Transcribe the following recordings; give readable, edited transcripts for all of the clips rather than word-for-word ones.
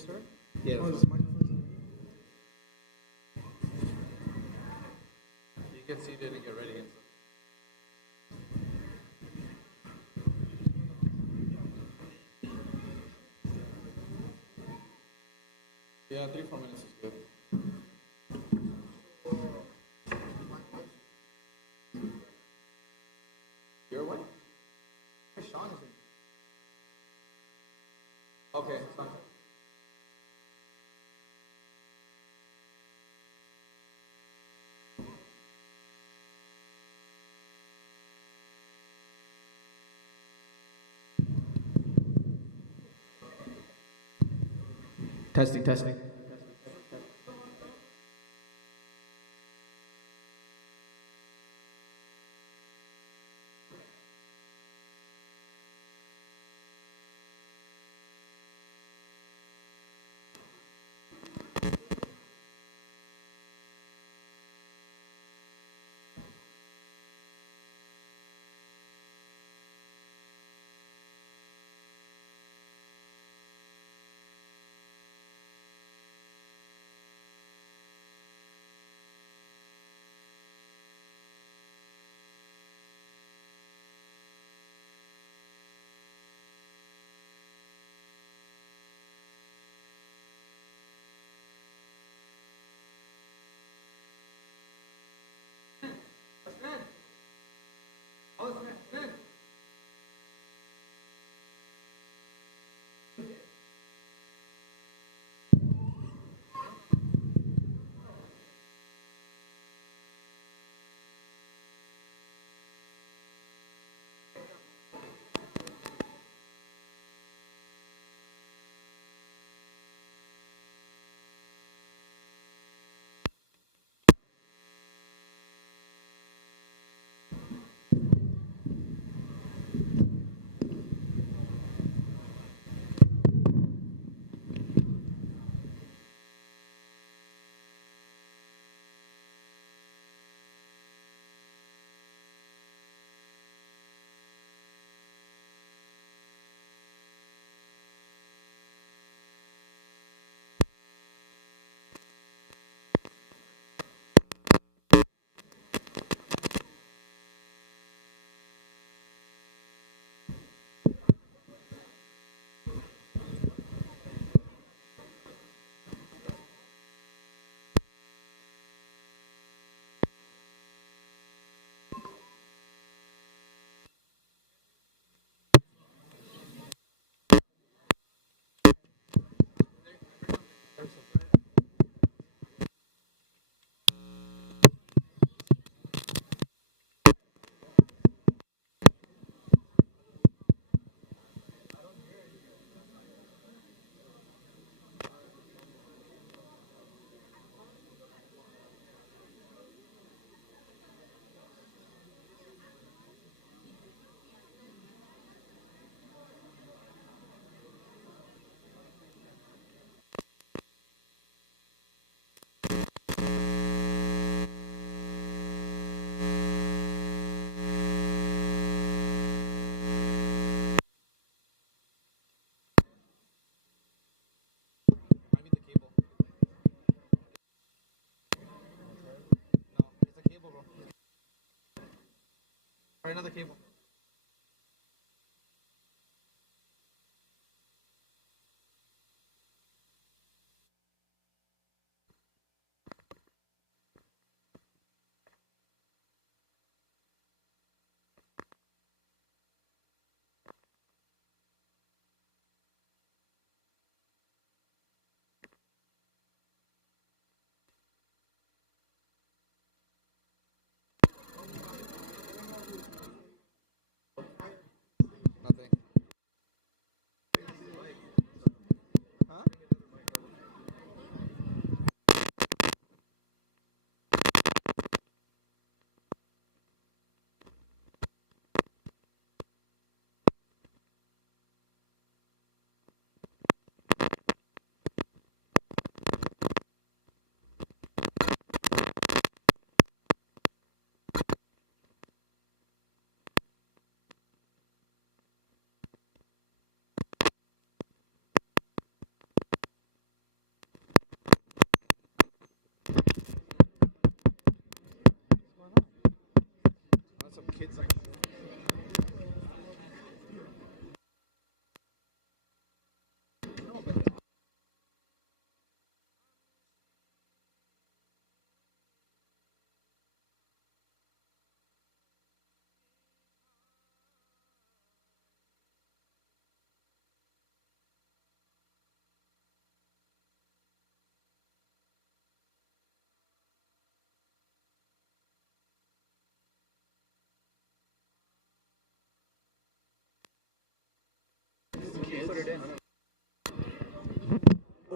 start? Yeah. Oh, this microphone's on. You get seated and get ready. Yeah, 3-4 minutes is good. Your what? Sean is in. Okay, it's fine. Testing, testing. Might be the cable. No, it's a cable, bro. Try another cable.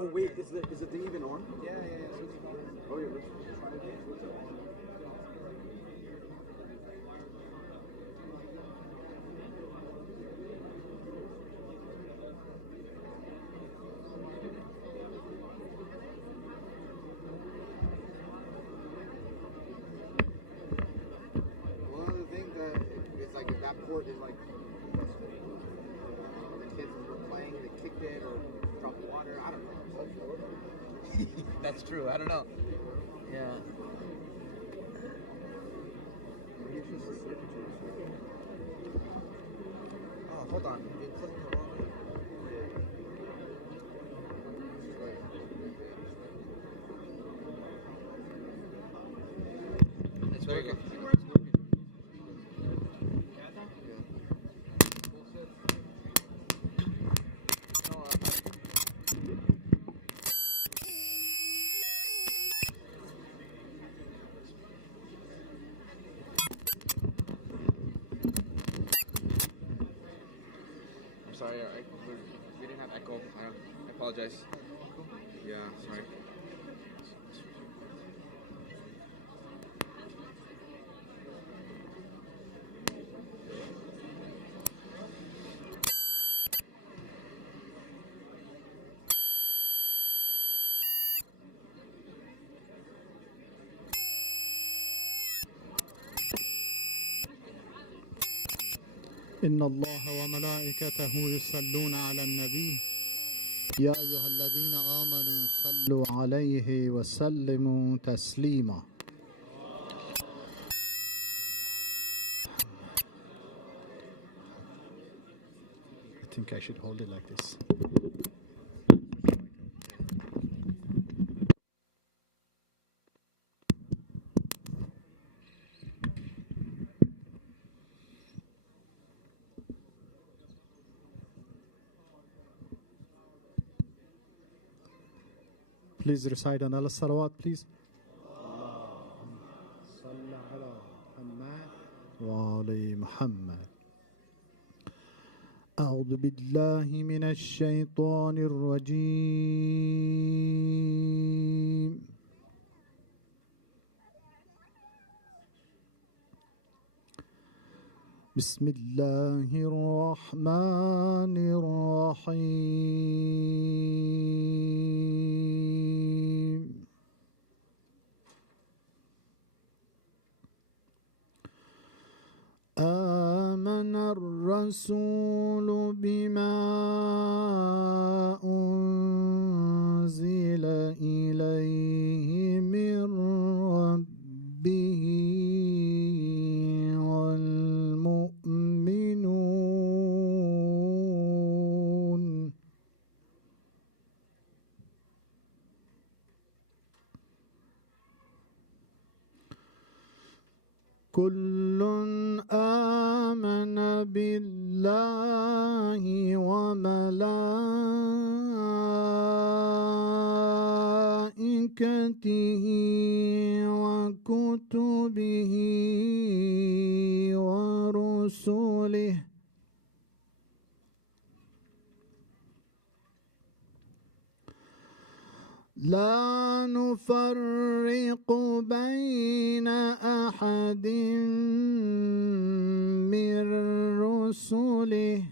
Oh wait, is the thing even on? Yeah. Oh yeah, let's try it. One of the things that it's like if that port is like the kids were playing, they kicked it or dropped water. I don't know. That's true. I don't know. Yeah. Oh, hold on. You're clicking the wrong way. It's working. I'm sorry, we didn't have echo. I apologize. Yeah, sorry. إن الله وملائكته يصلون على النبي يا أيها الذين آمنوا صلوا عليه وسلموا تسليما. I think I should hold it like this. Please recite another salawat, please. صل على محمد وآل محمد. أعوذ بالله من الشيطان الرجيم. بسم الله الرحمن الرحيم. آمن الرسول بما أنزل إليه من ربه والمؤمنون كل آمن بالله وملائكته وكتبه ورسله لا نفرق بين أحد من رسله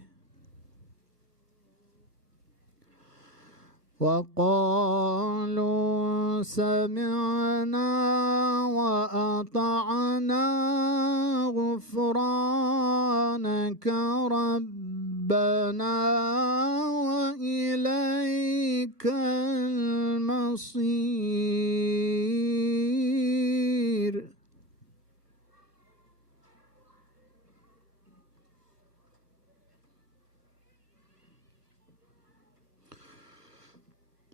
وقالوا سمعنا وأطعنا غفرانك ربنا وإليك المصير.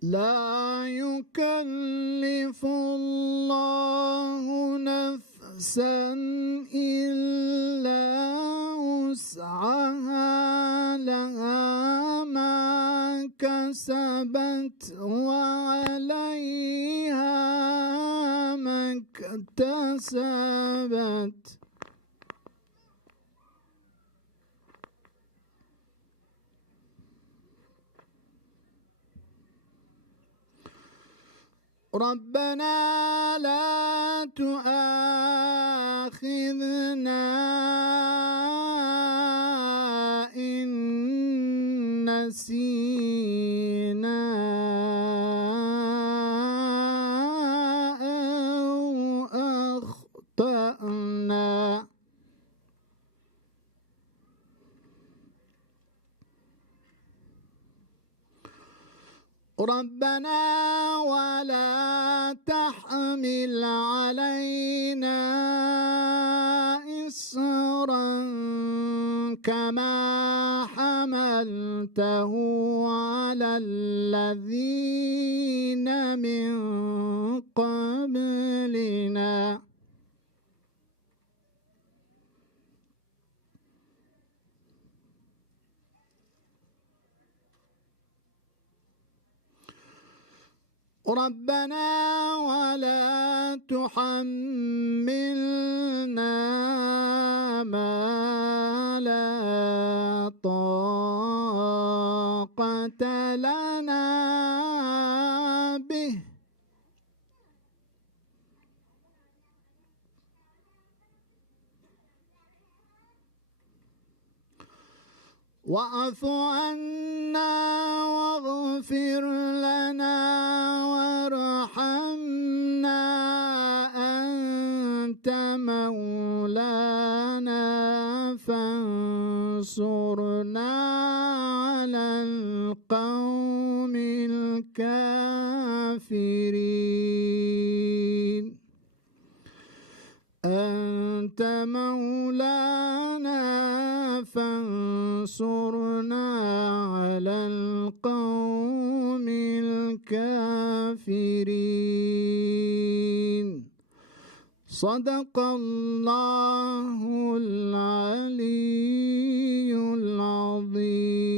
لا يكلف الله نفسا إلا وسعها لها ما كسبت وعليها ما اكتسبت ربنا لا تؤاخذنا إن نسينا أو أخطأنا ربنا ولا تحمل علينا إصرا كما حملته على الذين من قبلنا ربنا ولا تحملنا ما لا طاقة لنا به واعف عنا واغفر لنا وارحمنا أنت مولانا فانصرنا على القوم الكافرين أنت مولانا فانصرنا على القوم الكافرين صدق الله العلي العظيم.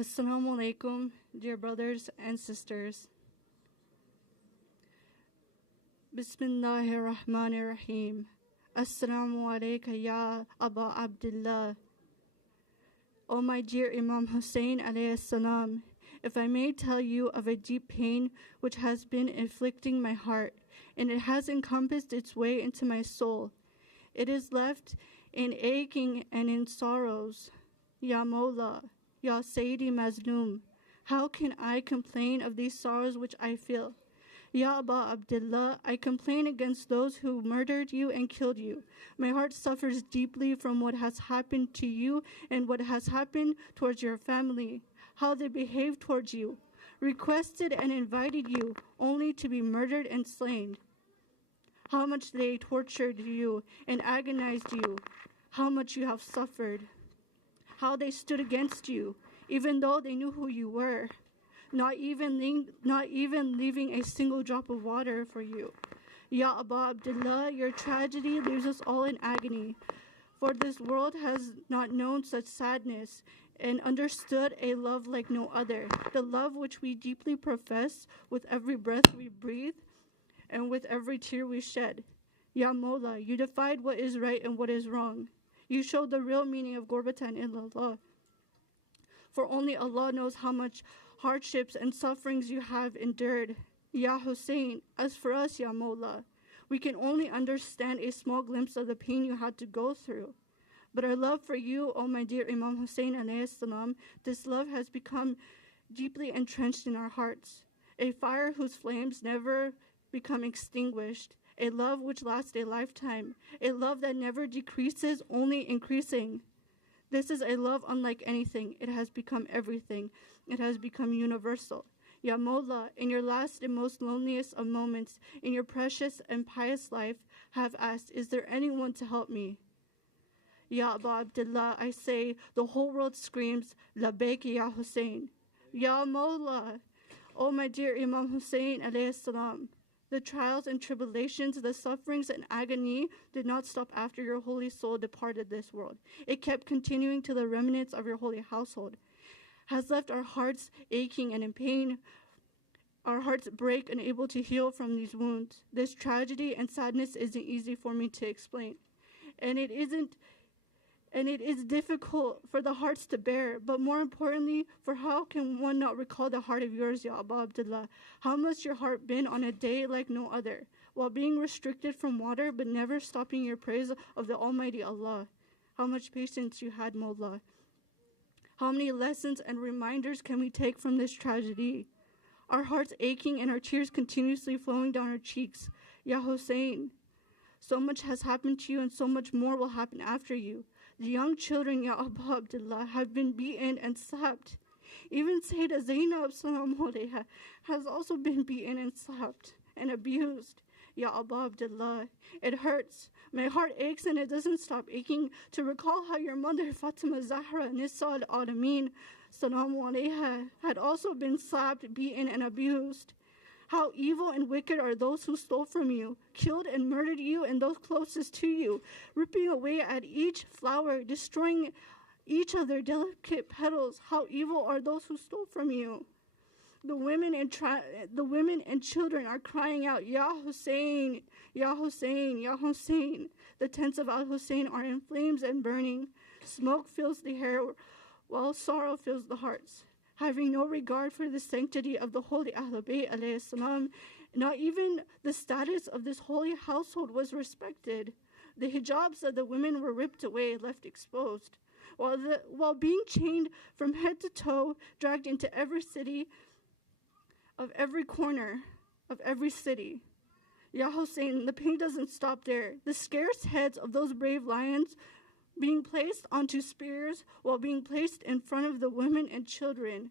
Assalamu alaikum, dear brothers and sisters. Bismillahir Rahmanir Rahim. Assalamu alayka ya Aba Abdullah. O my dear Imam Hussein alayhi salam, if I may tell you of a deep pain which has been afflicting my heart, and it has encompassed its way into my soul. It is left in aching and in sorrows. Ya Mawla, Ya Sayyidi Mazloom, how can I complain of these sorrows which I feel? Ya Aba Abdullah, I complain against those who murdered you and killed you. My heart suffers deeply from what has happened to you and what has happened towards your family, how they behaved towards you, requested and invited you only to be murdered and slain. How much they tortured you and agonized you, how much you have suffered. How they stood against you, even though they knew who you were, not even leaving a single drop of water for you. Ya Aba Abdullah, your tragedy leaves us all in agony, for this world has not known such sadness and understood a love like no other, the love which we deeply profess with every breath we breathe and with every tear we shed. Ya Mawla, you defied what is right and what is wrong. You showed the real meaning of Gurbatan illallah. For only Allah knows how much hardships and sufferings you have endured. Ya Hussein, as for us, Ya Mawla, we can only understand a small glimpse of the pain you had to go through. But our love for you, O my dear Imam Hussein alayhi salam, this love has become deeply entrenched in our hearts. A fire whose flames never become extinguished. A love which lasts a lifetime, a love that never decreases, only increasing. This is a love unlike anything. It has become everything. It has become universal. Ya Mawla, in your last and most loneliest of moments, in your precious and pious life, have asked, is there anyone to help me? Ya Aba Abdullah, I say, the whole world screams, Labbaik Ya Hussein. Ya Mawla, O my dear Imam Hussein alayhi salam, the trials and tribulations, the sufferings and agony did not stop after your holy soul departed this world. It kept continuing to the remnants of your holy household, has left our hearts aching and in pain, our hearts break, unable to heal from these wounds. This tragedy and sadness isn't easy for me to explain, and it is difficult for the hearts to bear, but more importantly, for how can one not recall the heart of yours, Ya Abu Abdullah? How must your heart been on a day like no other, while being restricted from water, but never stopping your praise of the Almighty Allah? How much patience you had, Mawla. How many lessons and reminders can we take from this tragedy? Our hearts aching and our tears continuously flowing down our cheeks. Ya Hussein, so much has happened to you and so much more will happen after you. The young children, Ya Abu Abdullah, have been beaten and slapped. Even Sayyidah Zainab salam alayha has also been beaten and slapped and abused. Ya Abu Abdullah, it hurts. My heart aches and it doesn't stop aching to recall how your mother Fatima Zahra Nisa al-Alameen salam alayha had also been slapped, beaten and abused. How evil and wicked are those who stole from you, killed and murdered you and those closest to you, ripping away at each flower, destroying each of their delicate petals. How evil are those who stole from you. The women and children are crying out, Ya Hussein, Ya Hussein, Ya Hussein. The tents of Al-Hussein are in flames and burning. Smoke fills the air while sorrow fills the hearts. Having no regard for the sanctity of the holy Ahlul Bayt alayhi salam, not even the status of this holy household was respected. The hijabs of the women were ripped away, left exposed, while being chained from head to toe, dragged into every city of every corner of every city. Ya Hussein, the pain doesn't stop there. The scarce heads of those brave lions being placed onto spears while being placed in front of the women and children.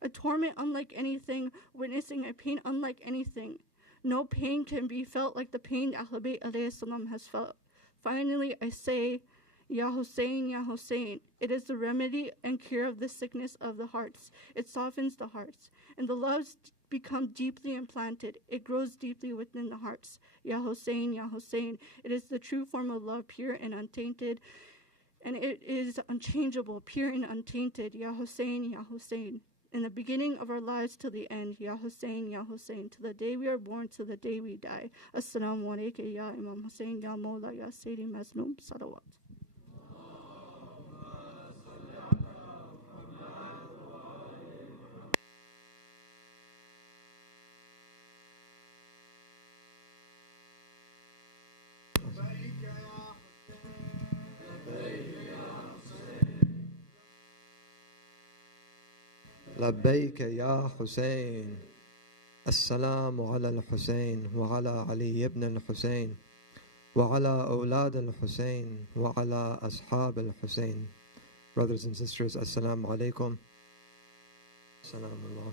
A torment unlike anything, witnessing a pain unlike anything. No pain can be felt like the pain Ahlul Bayt alayhi salam has felt. Finally, I say, Ya Hussein, Ya Hussein. It is the remedy and cure of the sickness of the hearts. It softens the hearts, and the loves become deeply implanted. It grows deeply within the hearts. Ya Hussein, Ya Hussein. It is the true form of love, pure and untainted, and it is unchangeable, pure and untainted. Ya Hussein, Ya Hussein. In the beginning of our lives to the end, Ya Hussein, Ya Hussein. To the day we are born, to the day we die. Assalamu alaikum, Ya Imam Hussein, Ya Mawla, Ya Sayyidi Mazlum, Salawat. لبيك يا حسين السلام على الحسين وعلى علي بن الحسين وعلى أولاد الحسين وعلى أصحاب الحسين. Brothers and sisters, Assalamu alaikum. Assalamu.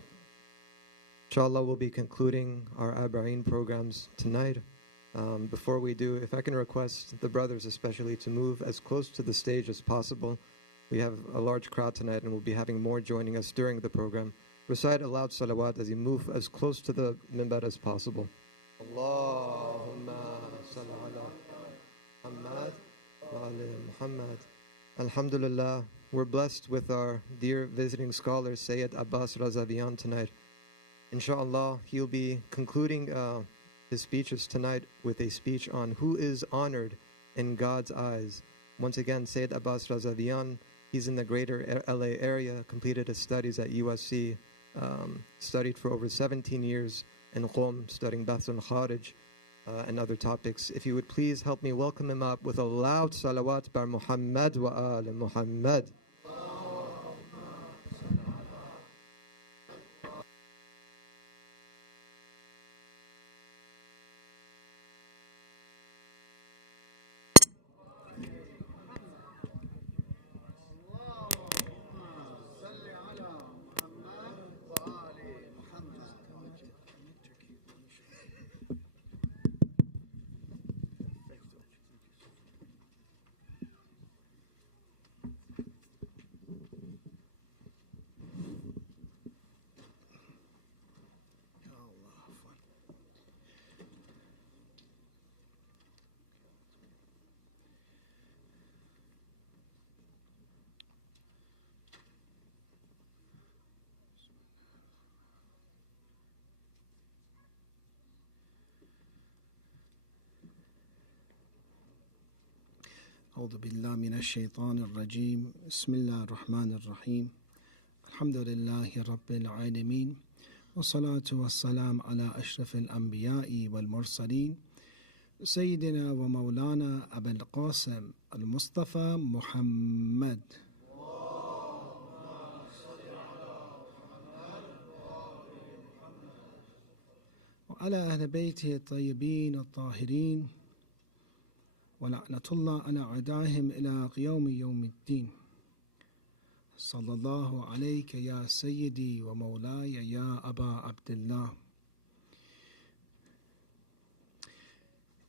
Inshallah, we'll be concluding our Arba'een programs tonight. Before we do, if I can request the brothers especially to move as close to the stage as possible. We have a large crowd tonight and we'll be having more joining us during the program. Recite a loud salawat as you move as close to the minbar as possible. Allahumma salli ala Muhammad wa ala Muhammad. Alhamdulillah, we're blessed with our dear visiting scholar Sayyid Abbas Razavian tonight. Inshallah, he'll be concluding his speeches tonight with a speech on who is honored in God's eyes. Once again, Sayyid Abbas Razavian, he's in the greater LA area, completed his studies at USC, studied for over 17 years in Qom, studying Bahth al-Kharij and other topics. If you would please help me welcome him up with a loud salawat bar Muhammad wa al Muhammad. أعوذ بالله من الشيطان الرجيم بسم الله الرحمن الرحيم الحمد لله رب العالمين والصلاة والسلام على أشرف الأنبياء والمرسلين سيدنا ومولانا أبا القاسم المصطفى محمد وعلى أهل بيته الطيبين الطاهرين ولعنة الله على أعدائهم إلى يوم الدين صلى الله عليك يا سيدي ومولاي يا أبا عبد الله.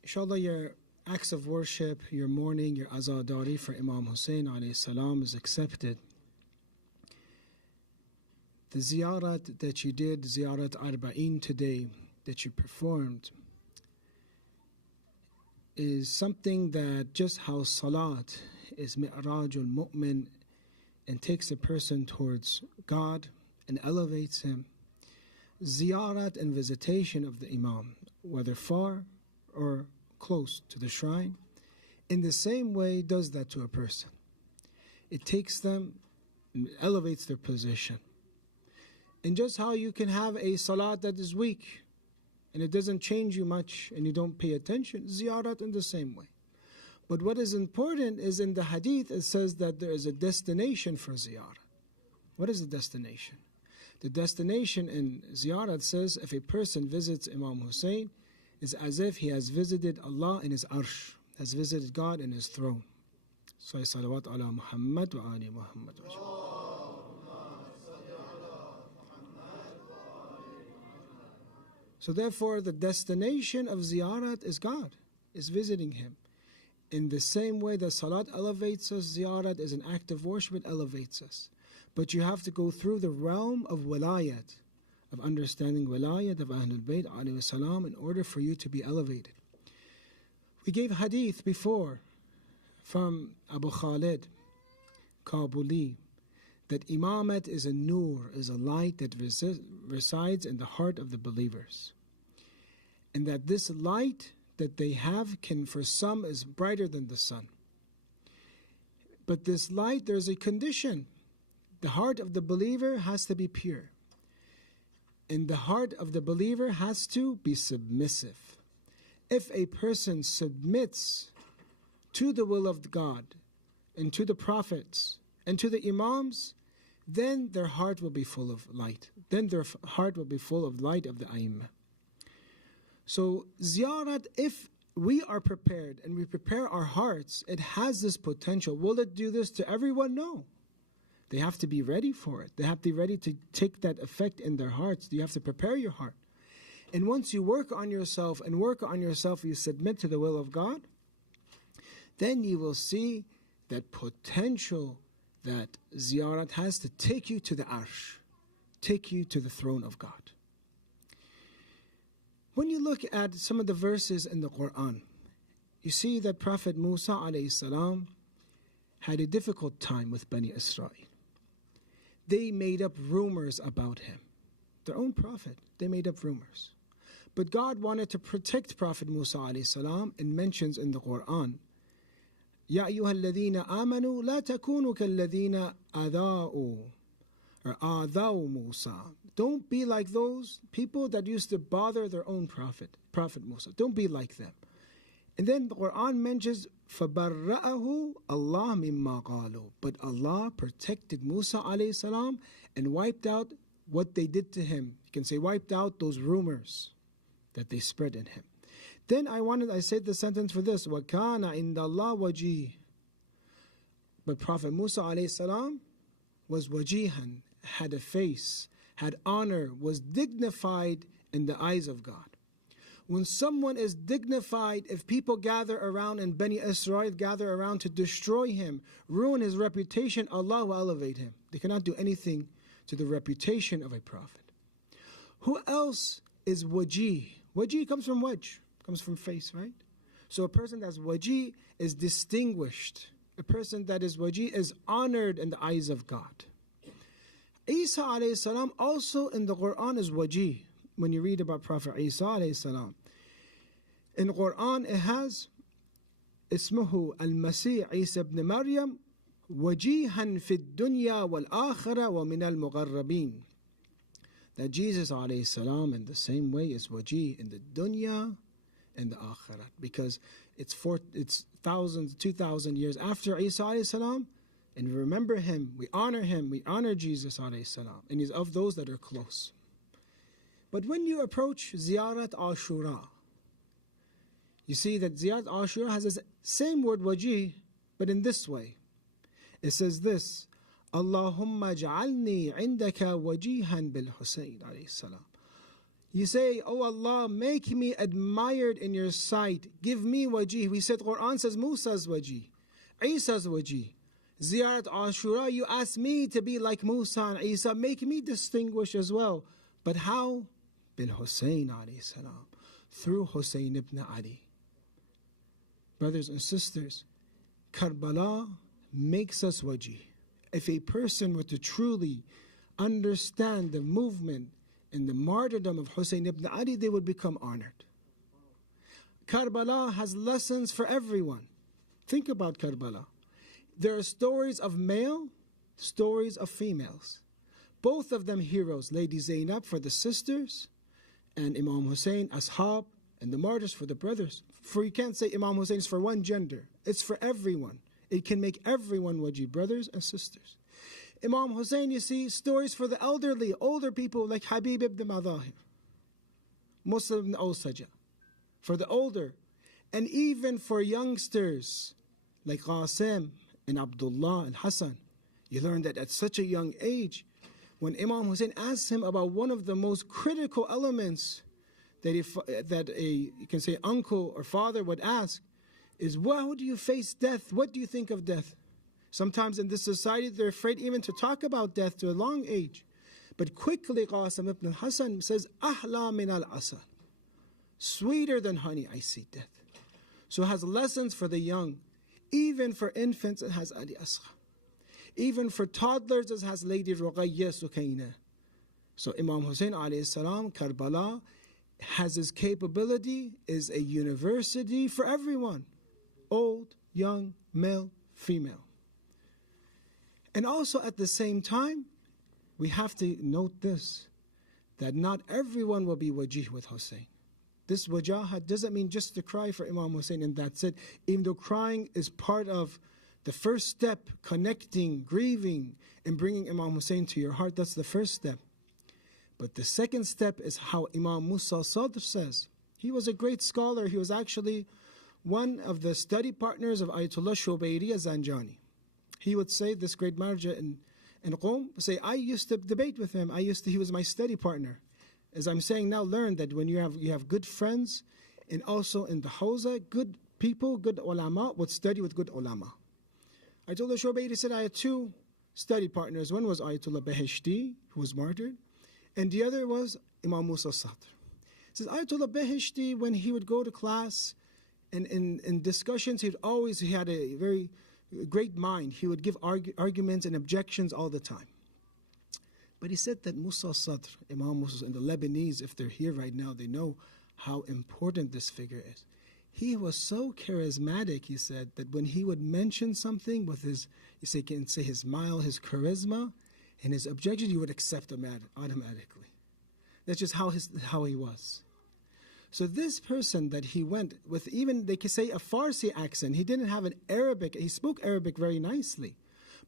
Inshallah, your acts of worship, your mourning, your azadari for Imam Hussein alayhi salam is accepted. The ziyarat that you did, ziyarat arba'in today, that you performed, is something that just how salat is mi'rajul mu'min and takes a person towards God and elevates him. Ziyarat and visitation of the Imam, whether far or close to the shrine, in the same way does that to a person. It takes them and elevates their position. And just how you can have a salat that is weak and it doesn't change you much and you don't pay attention, ziyarat in the same way. But what is important is in the hadith it says that there is a destination for ziyarat. What is the destination? The destination in ziyarat says if a person visits Imam Hussein, it's as if he has visited Allah in his arsh, has visited God in his throne. So salawat ala Muhammad wa ali Muhammad. So therefore the destination of ziyarat is God, is visiting him. In the same way that salat elevates us, ziyarat is an act of worship, it elevates us. But you have to go through the realm of wilayat, of understanding wilayat of Ahlul Bayt alayhi salam in order for you to be elevated. We gave hadith before from Abu Khalid Kabuli that imamat is a nur, is a light that resides in the heart of the believers. And that this light that they have can for some is brighter than the sun. But this light, there's a condition. The heart of the believer has to be pure. And the heart of the believer has to be submissive. If a person submits to the will of God and to the prophets and to the imams, then their heart will be full of light. Then their heart will be full of light of the A'immah. So ziyarat, if we are prepared and we prepare our hearts, it has this potential. Will it do this to everyone? No. They have to be ready for it. They have to be ready to take that effect in their hearts. You have to prepare your heart. And once you work on yourself, you submit to the will of God, then you will see that potential that ziyarat has to take you to the arsh, take you to the throne of God. When you look at some of the verses in the Quran, you see that Prophet Musa alayhi salam had a difficult time with Bani Israel. They made up rumors about him. Their own prophet, they made up rumors. But God wanted to protect Prophet Musa alayhi salam and mentions in the Quran, يَا أَيُّهَا الَّذِينَ آمَنُوا لَا تَكُونُوا كَالَّذِينَ آذَاءُوا or آذَاءُ مُوسَى. Don't be like those people that used to bother their own prophet, Prophet Musa. Don't be like them. And then the Quran mentions فَبَرَّأَهُ اللَّهُ مِمَّا قَالُوا. But Allah protected Musa alayhi salam and wiped out what they did to him. You can say wiped out those rumors that they spread in him. Then I said the sentence for this, وَكَانَ عِنْدَ اللَّهِ وَجِيهٌ. But Prophet Musa alayhi salam was wajihan, had a face, had honor, was dignified in the eyes of God. When someone is dignified, if people gather around and Bani Israel gather around to destroy him, ruin his reputation, Allah will elevate him. They cannot do anything to the reputation of a prophet. Who else is wajih? Wajih comes from wajh, comes from face, right? So a person that's wajih is distinguished. A person that is wajih is honored in the eyes of God. Isa alayhi salam also in the Quran is wajih. When you read about Prophet Isa alayhi salam, in the Quran اسمه المسيح عيسى ابن مريم وجيها في الدنيا والآخرة ومن المقربين. That Jesus alayhi salam in the same way is wajih in the dunya and the akhirah, because it's 2,000 years after Isa alayhi salam, and we remember him, we honor Jesus alayhi salam, and he's of those that are close. But when you approach Ziyarat Ashura, you see that Ziyarat Ashura has the same word wajih, but in this way. It says this, Allahumma ja'alni indaka wajihan bil Husayn alayhi salam. You say, oh Allah, make me admired in your sight. Give me wajih. We said Quran says Musa's wajih, Isa's wajih. Ziyarat Ashura, you ask me to be like Musa and Isa. Make me distinguished as well. But how? Bil Husayn alayhi salam. Through Husayn ibn Ali. Brothers and sisters, Karbala makes us wajih. If a person were to truly understand the movement and the martyrdom of Husayn ibn Ali, they would become honored. Karbala has lessons for everyone. Think about Karbala. There are stories of male, stories of females. Both of them heroes. Lady Zainab for the sisters, and Imam Hussein, Ashab, and the martyrs for the brothers. For you can't say Imam Hussein is for one gender. It's for everyone. It can make everyone wajih, brothers and sisters. Imam Hussein, you see, stories for the elderly, older people like Habib ibn Madahir, Muslim ibn Awsaja, for the older, and even for youngsters like Qasim and Abdullah and Hassan. You learn that at such a young age, when Imam Hussein asked him about one of the most critical elements that you can say uncle or father would ask, is, how do you face death? What do you think of death? Sometimes in this society, they're afraid even to talk about death to a long age. But quickly, Qasim ibn Hassan says, Ahla min al-asal. Sweeter than honey, I see death. So it has lessons for the young. Even for infants, it has Ali Asghar. Even for toddlers, it has Lady Ruqayya Sukaina. So Imam Hussein alayhi salam, Karbala, has his capability, is a university for everyone. Old, young, male, female. And also at the same time, we have to note this, that not everyone will be wajih with Hussein. This wajahat doesn't mean just to cry for Imam Hussein and that's it. Even though crying is part of the first step, connecting, grieving, and bringing Imam Hussein to your heart, that's the first step. But the second step is how Imam Musa Sadr says. He was a great scholar. He was actually one of the study partners of Ayatollah Shubayri Zanjani. He would say, this great marja in Qom, say, I used to debate with him. He was my study partner. As I'm saying now, learn that when you have good friends, and also in the Hawza, good people, good ulama, would study with good ulama. Ayatollah Shubayri said, I had two study partners. One was Ayatollah Beheshti, who was martyred, and the other was Imam Musa Sadr. He says, Ayatollah Beheshti, when he would go to class, and in discussions, he had a very great mind. He would give arguments and objections all the time. But he said that Musa Sadr, Imam Musa, and the Lebanese, if they're here right now, they know how important this figure is. He was so charismatic, he said, that when he would mention something with his, you can say his smile, his charisma, and his objections, you would accept automatically. That's just how he was. So this person that he went with, even they could say a Farsi accent, he didn't have an Arabic, he spoke Arabic very nicely,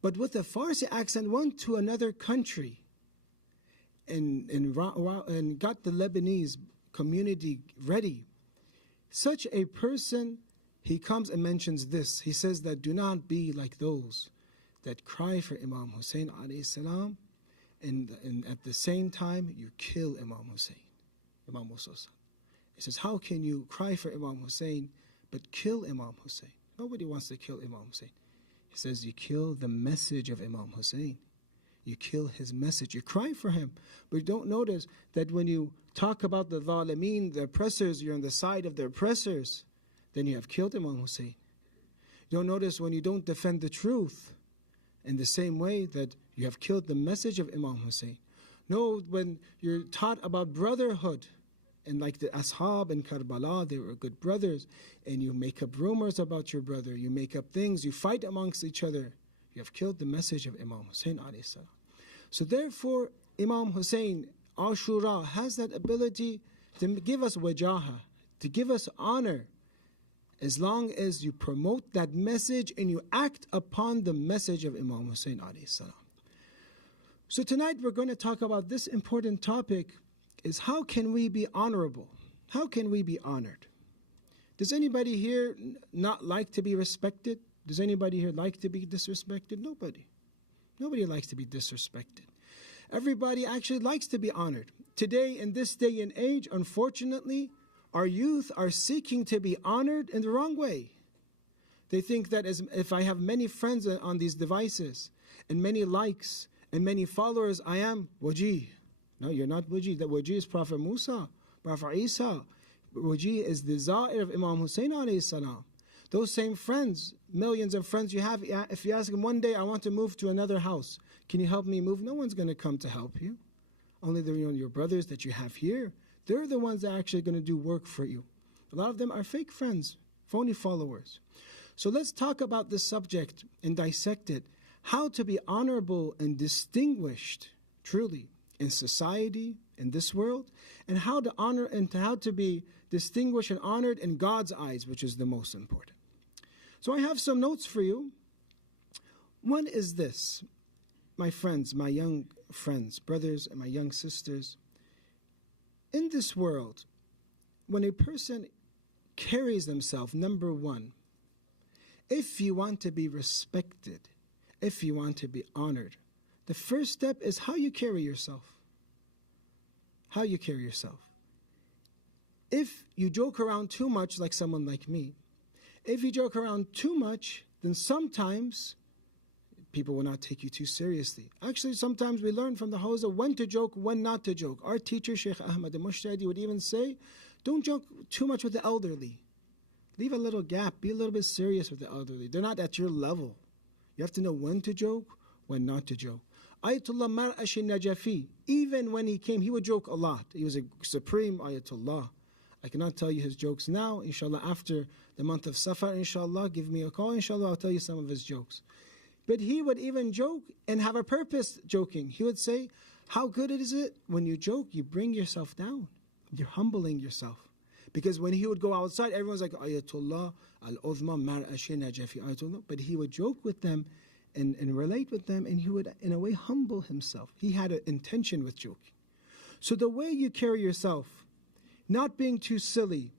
but with a Farsi accent went to another country and got the Lebanese community ready. Such a person, he comes and mentions this. He says that do not be like those that cry for Imam Hussein alayhi salam, and at the same time you kill Imam Hussein, Imam Musa. He says, how can you cry for Imam Hussein but kill Imam Hussein? Nobody wants to kill Imam Hussein. He says, you kill the message of Imam Hussein. You kill his message. You cry for him. But you don't notice that when you talk about the zalimeen, the oppressors, you're on the side of the oppressors, then you have killed Imam Hussein. You don't notice when you don't defend the truth in the same way that you have killed the message of Imam Hussein. No, when you're taught about brotherhood, And like the Ashab in Karbala, they were good brothers. And you make up rumors about your brother. You make up things. You fight amongst each other. You have killed the message of Imam Hussein alayhi salam. So therefore, Imam Hussein, Ashura, has that ability to give us wajaha, to give us honor, as long as you promote that message and you act upon the message of Imam Hussein alayhi salam. So tonight we're going to talk about this important topic, is how can we be honorable? How can we be honored? Does anybody here not like to be respected? Does anybody here like to be disrespected? Nobody. Nobody likes to be disrespected. Everybody actually likes to be honored. Today, in this day and age, unfortunately, our youth are seeking to be honored in the wrong way. They think that if I have many friends on these devices, and many likes, and many followers, I am wajih. No, you're not wajih. The wajih is Prophet Musa, Prophet Isa. Wajih is the Za'ir of Imam Hussein alayhi salam. Those same friends, millions of friends you have, if you ask them one day, I want to move to another house, can you help me move? No one's going to come to help you. Only your brothers that you have here, they're the ones that are actually going to do work for you. A lot of them are fake friends, phony followers. So let's talk about this subject and dissect it. How to be honorable and distinguished, truly, in society, in this world, and how to honor and how to be distinguished and honored in God's eyes, which is the most important. So I have some notes for you. One is this, my friends, my young friends, brothers, and my young sisters. In this world, when a person carries themselves, number one, if you want to be respected, if you want to be honored, the first step is how you carry yourself. How you carry yourself. If you joke around too much, like someone like me, if you joke around too much, then sometimes people will not take you too seriously. Actually, sometimes we learn from the Hawza when to joke, when not to joke. Our teacher, Sheikh Ahmad al-Mushtadi, would even say, don't joke too much with the elderly. Leave a little gap. Be a little bit serious with the elderly. They're not at your level. You have to know when to joke, when not to joke. Ayatollah Mar'ash al-Najafi, even when he came, he would joke a lot. He was a supreme Ayatollah. I cannot tell you his jokes now. Inshallah, after the month of Safar, inshallah, give me a call. Inshallah, I'll tell you some of his jokes. But he would even joke and have a purpose joking. He would say, how good is it when you joke, you bring yourself down. You're humbling yourself. Because when he would go outside, everyone's like, Ayatollah al-Uzma Mar'ash al-Najafi Ayatollah. But he would joke with them and relate with them, and he would, in a way, humble himself. He had an intention with joking. So the way you carry yourself, not being too silly,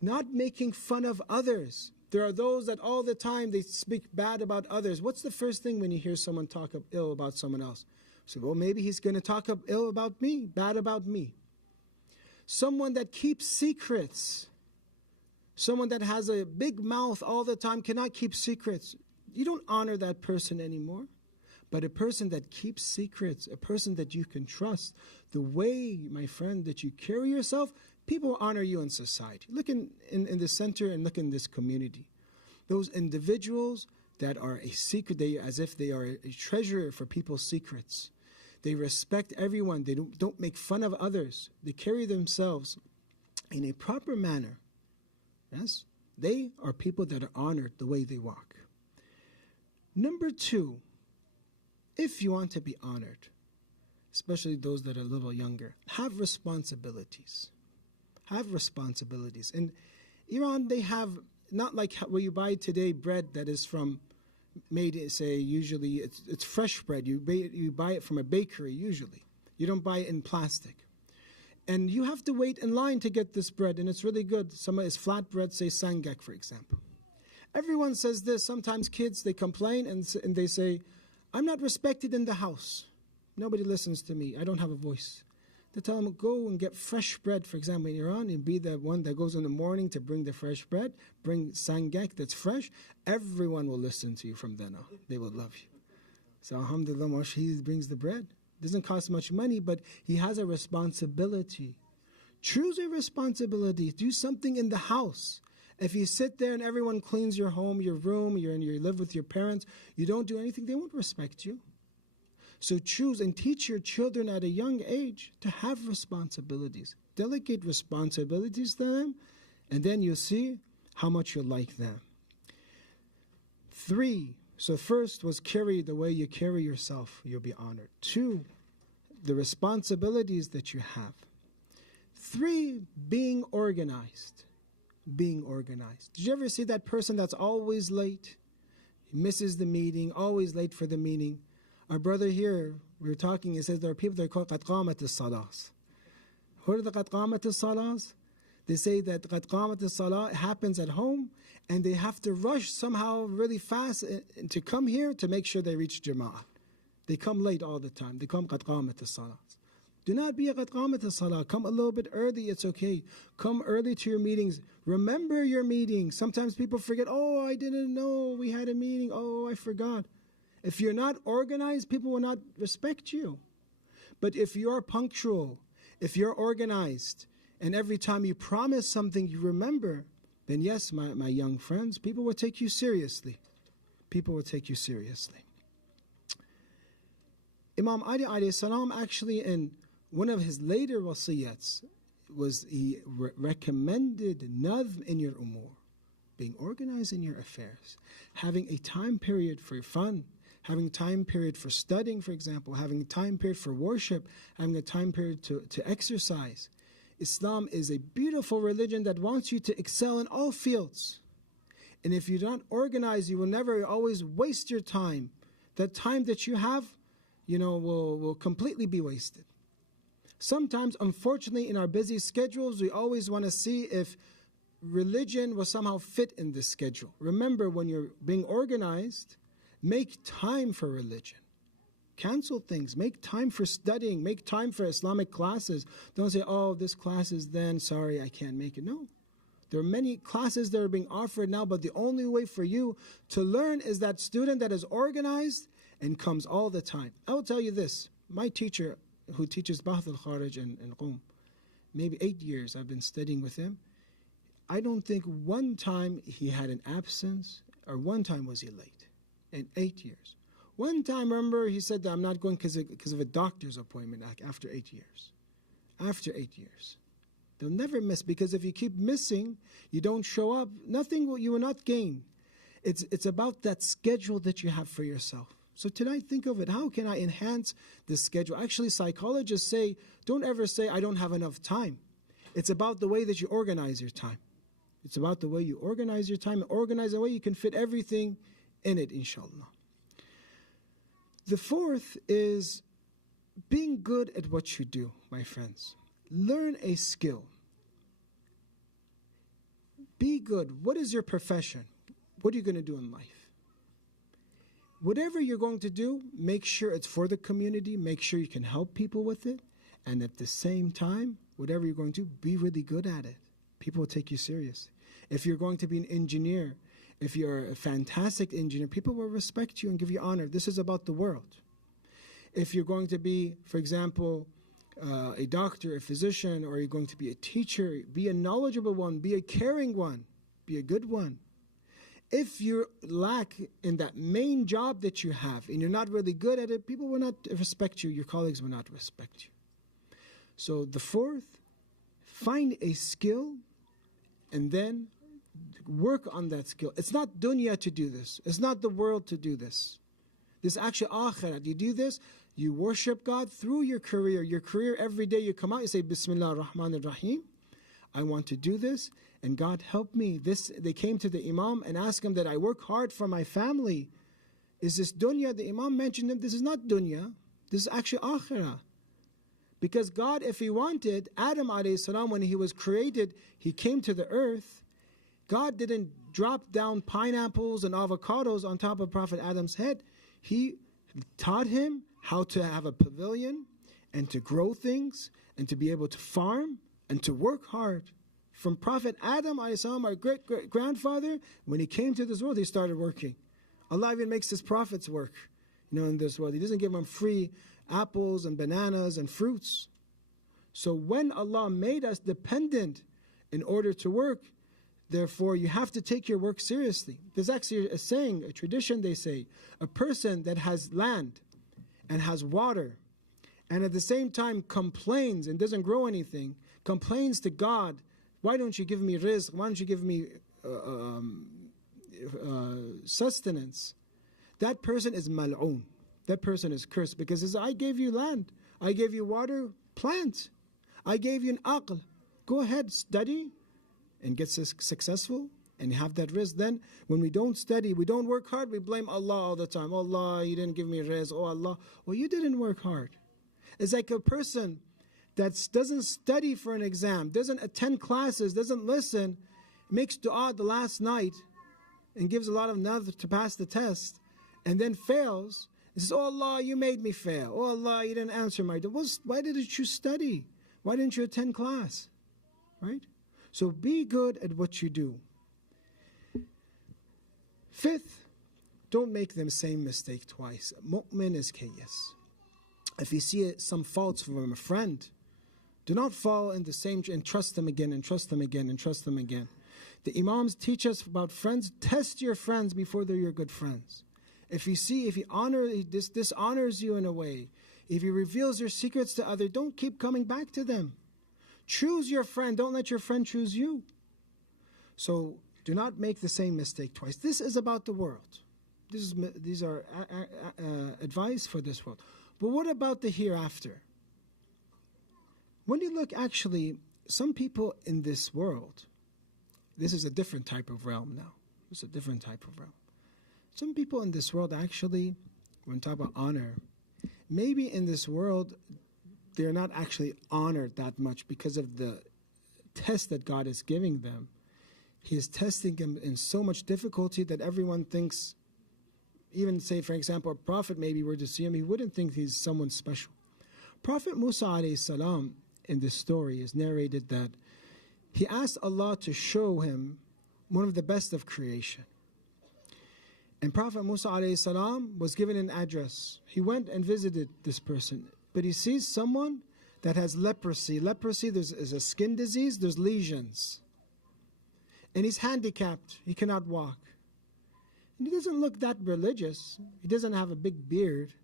not making fun of others. There are those that all the time they speak bad about others. What's the first thing when you hear someone talk ill about someone else? So, well, maybe he's going to talk ill about me, bad about me. Someone that keeps secrets, someone that has a big mouth all the time, cannot keep secrets. You don't honor that person anymore. But a person that keeps secrets, a person that you can trust, the way, my friend, that you carry yourself, people honor you in society. Look in the center and look in this community. Those individuals that are a secret, as if they are a treasurer for people's secrets. They respect everyone. They don't make fun of others. They carry themselves in a proper manner. Yes? They are people that are honored the way they walk. Number two, if you want to be honored, especially those that are a little younger, have responsibilities. Have responsibilities. In Iran, they have, not like where you buy today bread that is made, say, usually it's fresh bread. You buy it from a bakery, usually. You don't buy it in plastic. And you have to wait in line to get this bread, and it's really good. Some is flat bread, say sangak, for example. Everyone says this. Sometimes kids, they complain and they say, I'm not respected in the house. Nobody listens to me. I don't have a voice. They tell them, go and get fresh bread, for example, in Iran, and be the one that goes in the morning to bring the fresh bread, bring sangak that's fresh. Everyone will listen to you from then on. They will love you. So alhamdulillah, he brings the bread. It doesn't cost much money, but he has a responsibility. Choose a responsibility. Do something in the house. If you sit there and everyone cleans your home, your room, you live with your parents, you don't do anything, they won't respect you. So choose and teach your children at a young age to have responsibilities. Delegate responsibilities to them, and then you'll see how much you'll like them. 3, so first was carry the way you carry yourself, you'll be honored. 2, the responsibilities that you have. 3, being organized. Being organized. Did you ever see that person that's always late? He misses the meeting, always late for the meeting. Our brother here, we were talking, he says there are people that are called قَدْ قَامَتِ الصَّلَاةِ. What are the قَدْ قَامَتِ الصَّلَاةِ? They say that قَدْ قَامَتِ الصَّلَاةِ happens at home, and they have to rush somehow really fast to come here to make sure they reach Jama'ah. They come late all the time. They come قَدْ قَامَتِ الصَّلَاةِ. Do not be a قَدْ قَامَتِ الصَّلَاةِ. Come a little bit early, it's okay. Come early to your meetings. Remember your meetings. Sometimes people forget, oh, I didn't know we had a meeting. Oh, I forgot. If you're not organized, people will not respect you. But if you're punctual, if you're organized, and every time you promise something you remember, then yes, my young friends, people will take you seriously. People will take you seriously. Imam Ali alayhi salam actually in one of his later wasiyats was he recommended nadhm in your umur, being organized in your affairs, having a time period for fun, having a time period for studying, for example, having a time period for worship, having a time period to exercise. Islam is a beautiful religion that wants you to excel in all fields. And if you're not organized, you will never always waste your time. That time that you have, will completely be wasted. Sometimes, unfortunately, in our busy schedules, we always want to see if religion will somehow fit in this schedule. Remember, when you're being organized, make time for religion. Cancel things. Make time for studying. Make time for Islamic classes. Don't say, oh, this class is then, sorry, I can't make it. No. There are many classes that are being offered now, but the only way for you to learn is that student that is organized and comes all the time. I will tell you this. My teacher, who teaches Bahth al-Kharij in Qum, maybe 8 years I've been studying with him. I don't think one time he had an absence or one time was he late in 8 years. One time, remember, he said that I'm not going because of a doctor's appointment after 8 years. After 8 years. They'll never miss, because if you keep missing, you don't show up, you will not gain. It's about that schedule that you have for yourself. So tonight, think of it. How can I enhance this schedule? Actually, psychologists say, don't ever say, I don't have enough time. It's about the way that you organize your time. It's about the way you organize your time, and organize the way you can fit everything in it, inshallah. The fourth is being good at what you do, my friends. Learn a skill. Be good. What is your profession? What are you going to do in life? Whatever you're going to do, make sure it's for the community. Make sure you can help people with it. And at the same time, whatever you're going to do, be really good at it. People will take you serious. If you're going to be an engineer, if you're a fantastic engineer, people will respect you and give you honor. This is about the world. If you're going to be, for example, a doctor, a physician, or you're going to be a teacher, be a knowledgeable one, be a caring one, be a good one. If you lack in that main job that you have and you're not really good at it, people will not respect you, your colleagues will not respect you. So the fourth, find a skill and then work on that skill. It's not dunya to do this. It's not the world to do this. This is actually akhirat. You do this, you worship God through your career. Your career, every day you come out, you say, Bismillah ar-Rahman ar-Rahim. I want to do this, and God help me. They came to the Imam and asked him that I work hard for my family. Is this dunya? The Imam mentioned him. This is not dunya. This is actually akhirah. Because God, if He wanted, Adam alayhi salam, when he was created, he came to the earth. God didn't drop down pineapples and avocados on top of Prophet Adam's head. He taught him how to have a pavilion and to grow things and to be able to farm and to work hard. From Prophet Adam, our great-great-grandfather, when he came to this world, he started working. Allah even makes His prophets work, in this world. He doesn't give them free apples and bananas and fruits. So when Allah made us dependent in order to work, therefore you have to take your work seriously. There's actually a saying, a tradition they say, a person that has land and has water, and at the same time complains and doesn't grow anything, complains to God, why don't you give me rizq, why don't you give me sustenance, that person is mal'oon. That person is cursed, because he says, I gave you land, I gave you water, plant, I gave you an aql, go ahead, study and get successful and have that rizq. Then when we don't study, we don't work hard, we blame Allah all the time. Allah, you didn't give me rizq. Oh Allah, well, you didn't work hard. It's like a person that doesn't study for an exam, doesn't attend classes, doesn't listen, makes dua the last night and gives a lot of nadhr to pass the test, and then fails. He says, oh Allah, you made me fail. Oh Allah, you didn't answer my dua. Why didn't you study? Why didn't you attend class? Right? So be good at what you do. Fifth, don't make the same mistake twice. Mu'min is kayas. If you see some faults from a friend, do not fall in the same and trust them again and trust them again and trust them again. The Imams teach us about friends. Test your friends before they're your good friends. If he dishonors you in a way, if he reveals your secrets to others, don't keep coming back to them. Choose your friend. Don't let your friend choose you. So do not make the same mistake twice. This is about the world. These are advice for this world. But what about the hereafter? When you look, actually, some people in this world, this is a different type of realm now. It's a different type of realm. Some people in this world, actually, when we talk about honor, maybe in this world, they're not actually honored that much because of the test that God is giving them. He is testing them in so much difficulty that everyone thinks, even say, for example, a prophet maybe were to see him, he wouldn't think he's someone special. Prophet Musa alayhi salam in this story is narrated that he asked Allah to show him one of the best of creation. And Prophet Musa alayhi salam was given an address. He went and visited this person, but he sees someone that has leprosy. Leprosy, is a skin disease, there's lesions. And he's handicapped, he cannot walk. And he doesn't look that religious. He doesn't have a big beard,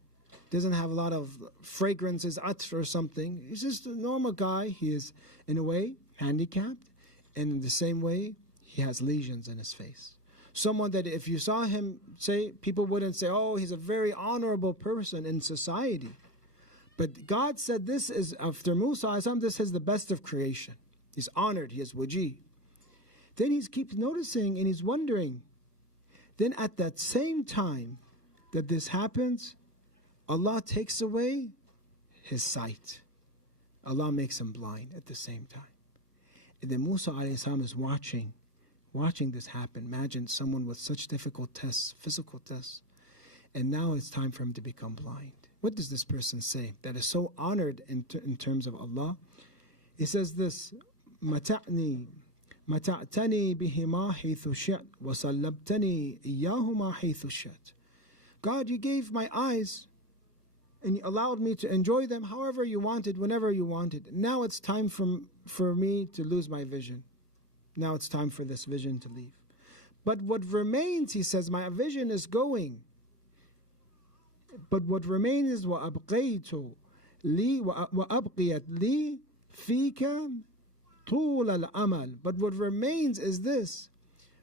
doesn't have a lot of fragrances, atr or something. He's just a normal guy. He is, in a way, handicapped, and in the same way, he has lesions in his face. Someone that if you saw him, say, people wouldn't say, oh, he's a very honorable person in society. But God said this is, after Musa, this is the best of creation. He's honored, he is wajih. Then he keeps noticing and he's wondering. Then at that same time that this happens, Allah takes away his sight. Allah makes him blind at the same time. And then Musa alayhi salam is watching this happen. Imagine someone with such difficult tests, physical tests, and now it's time for him to become blind. What does this person say that is so honored in terms of Allah? He says this, متعني بهما حيث شئت وسلبتني إياهما حيث شئت. God, you gave my eyes and you allowed me to enjoy them however you wanted, whenever you wanted. Now it's time for me to lose my vision. Now it's time for this vision to leave. But what remains, he says, my vision is going. But what remains is وَأَبْقِيَتْ لِي فِيكَ طُولَ الْأَمَلِ. But what remains is this,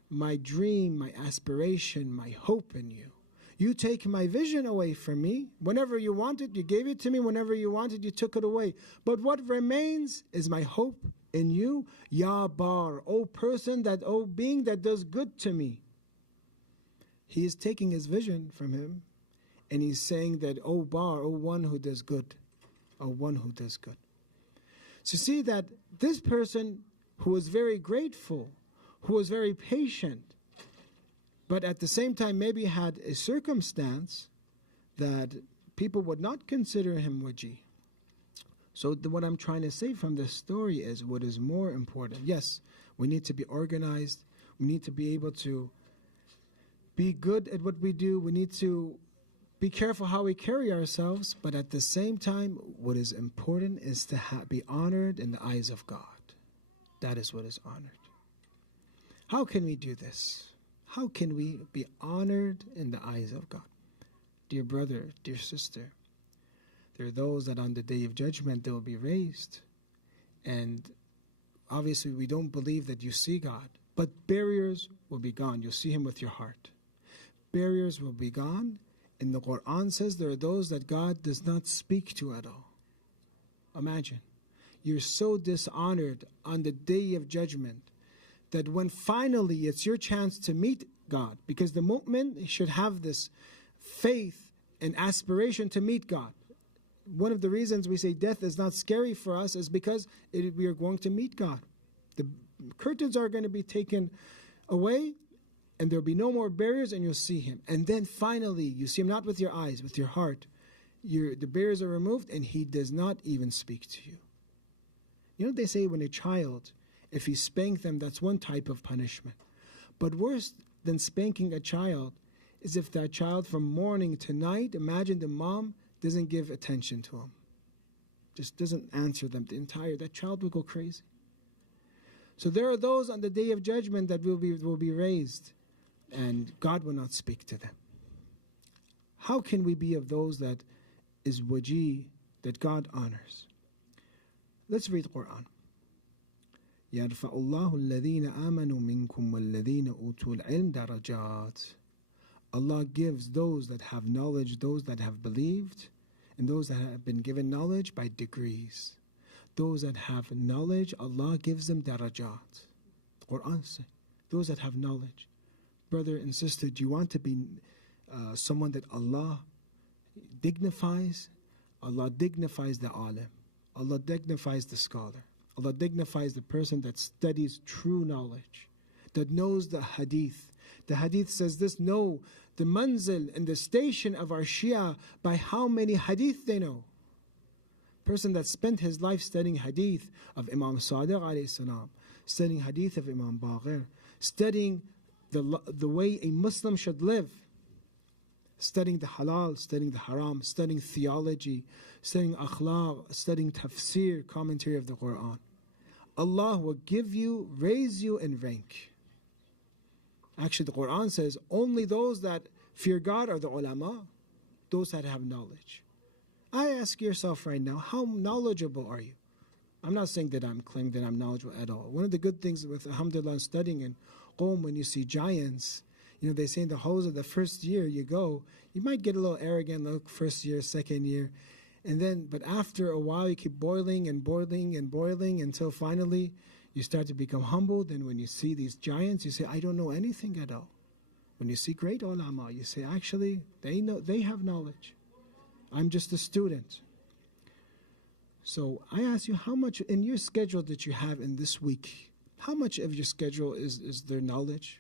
my dream, my aspiration, my hope in you. You take my vision away from me. Whenever you wanted, you gave it to me. Whenever you wanted, you took it away. But what remains is my hope in you. Ya Bar, O person, O being that does good to me. He is taking his vision from him. And he's saying that, O Bar, O one who does good. O one who does good. So see that this person who was very grateful, who was very patient, but at the same time maybe had a circumstance that people would not consider him wajih. So what I'm trying to say from this story is what is more important. Yes, we need to be organized. We need to be able to be good at what we do. We need to be careful how we carry ourselves. But at the same time, what is important is to be honored in the eyes of God. That is what is honored. How can we do this? How can we be honored in the eyes of God? Dear brother, dear sister, There are those that on the Day of Judgment they will be raised. And obviously we don't believe that you see God, but barriers will be gone. You'll see Him with your heart. Barriers will be gone. And the Quran says there are those that God does not speak to at all. Imagine. You're so dishonored on the Day of Judgment that when finally it's your chance to meet God, because the mu'min should have this faith and aspiration to meet God. One of the reasons we say death is not scary for us is because we are going to meet God. The curtains are going to be taken away and there will be no more barriers and you'll see Him. And then finally you see Him not with your eyes, with your heart. The barriers are removed and He does not even speak to you. You know what they say when a child, if you spank them, that's one type of punishment. But worse than spanking a child is if that child from morning to night, imagine the mom doesn't give attention to him. Just doesn't answer them that child will go crazy. So there are those on the Day of Judgment that will be raised and God will not speak to them. How can we be of those that is waji, that God honors? Let's read Quran. يَرْفَعُ اللَّهُ الَّذِينَ آمَنُوا مِنْكُمْ وَالَّذِينَ أُوتُوا الْعِلْمَ دَرَجَاتٍ. Allah gives those that have knowledge, those that have believed, and those that have been given knowledge by degrees. Those that have knowledge, Allah gives them darajat. The Quran says, those that have knowledge. Brother and sister, do you want to be someone that Allah dignifies? Allah dignifies the alim. Allah dignifies the scholar. Allah dignifies the person that studies true knowledge, that knows the hadith. The hadith says this, know the manzil and the station of our Shia by how many hadith they know. Person that spent his life studying hadith of Imam Sadiq alayhi salam, studying hadith of Imam Baqir, studying the way a Muslim should live, studying the halal, studying the haram, studying theology, studying akhlaq, studying tafsir, commentary of the Quran. Allah will give you, raise you in rank. Actually, the Quran says only those that fear God are the ulama, those that have knowledge. I ask yourself right now, how knowledgeable are you? I'm not saying that I'm claiming that I'm knowledgeable at all. One of the good things with alhamdulillah studying in Qom, when you see giants, they say in the halls of the first year you go, you might get a little arrogant, look, first year, second year, but after a while you keep boiling and boiling and boiling until finally you start to become humble. Then when you see these giants, you say, I don't know anything at all. When you see great ulama, you say, actually, they have knowledge. I'm just a student. So I ask you, how much in your schedule that you have in this week, how much of your schedule is there knowledge?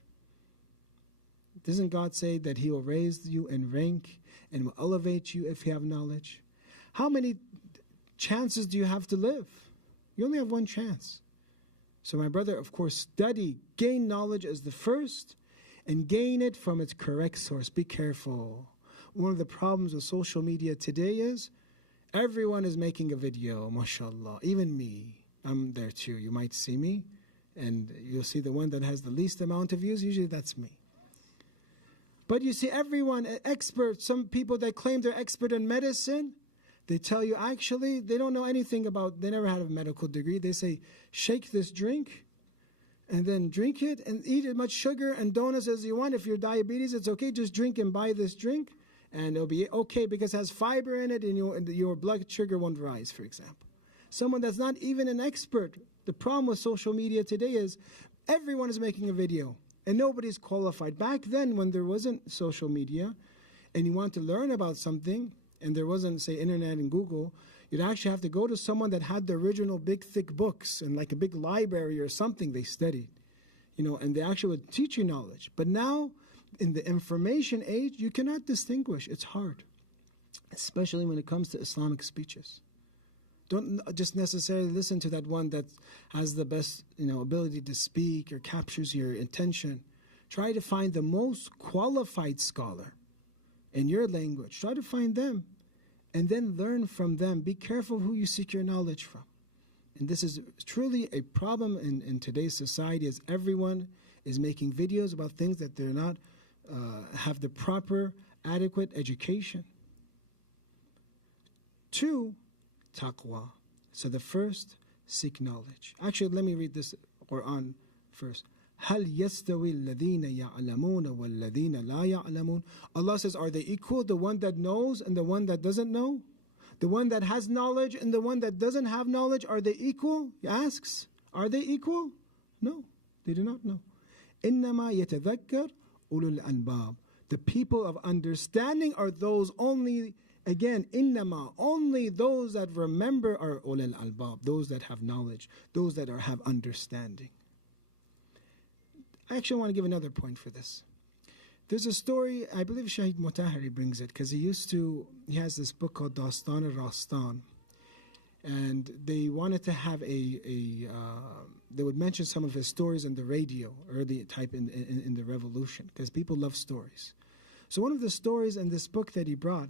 Doesn't God say that He will raise you in rank and will elevate you if you have knowledge? How many chances do you have to live? You only have one chance. So my brother, of course, study, gain knowledge as the first, and gain it from its correct source. Be careful. One of the problems with social media today is everyone is making a video, mashallah. Even me, I'm there too. You might see me, and you'll see the one that has the least amount of views. Usually that's me. But you see everyone, experts, some people that claim they're expert in medicine, they tell you actually they don't know anything about, they never had a medical degree. They say, shake this drink and then drink it and eat as much sugar and donuts as you want. If you're diabetes, it's okay. Just drink and buy this drink and it'll be okay because it has fiber in it and your blood sugar won't rise, for example. Someone that's not even an expert. The problem with social media today is everyone is making a video and nobody's qualified. Back then when there wasn't social media and you want to learn about something, and there wasn't, say, internet and Google, you'd actually have to go to someone that had the original big, thick books and like a big library or something they studied, and they actually would teach you knowledge. But now, in the information age, you cannot distinguish. It's hard, especially when it comes to Islamic speeches. Don't just necessarily listen to that one that has the best, ability to speak or captures your attention. Try to find the most qualified scholar in your language. Try to find them and then learn from them. Be careful who you seek your knowledge from. And this is truly a problem in today's society, as everyone is making videos about things that they're not have the proper, adequate education. 2, taqwa. So the first, seek knowledge. Actually, let me read this Quran first. هل يستوي الذين يعلمون والذين لا يعلمون. Allah says, are they equal, the one that knows and the one that doesn't know? The one that has knowledge and the one that doesn't have knowledge, are they equal? He asks, are they equal? No, they do not know. إنما يتذكر أولو الألباب. The people of understanding are those only, again, إنما, only those that remember are أولو الألباب, those that have knowledge, those that have understanding. I actually want to give another point for this. There's a story, I believe Shahid Mutahari brings it, because he has this book called Dastan al-Rastan. And they wanted to have they would mention some of his stories on the radio, early type in the revolution, because people love stories. So one of the stories in this book that he brought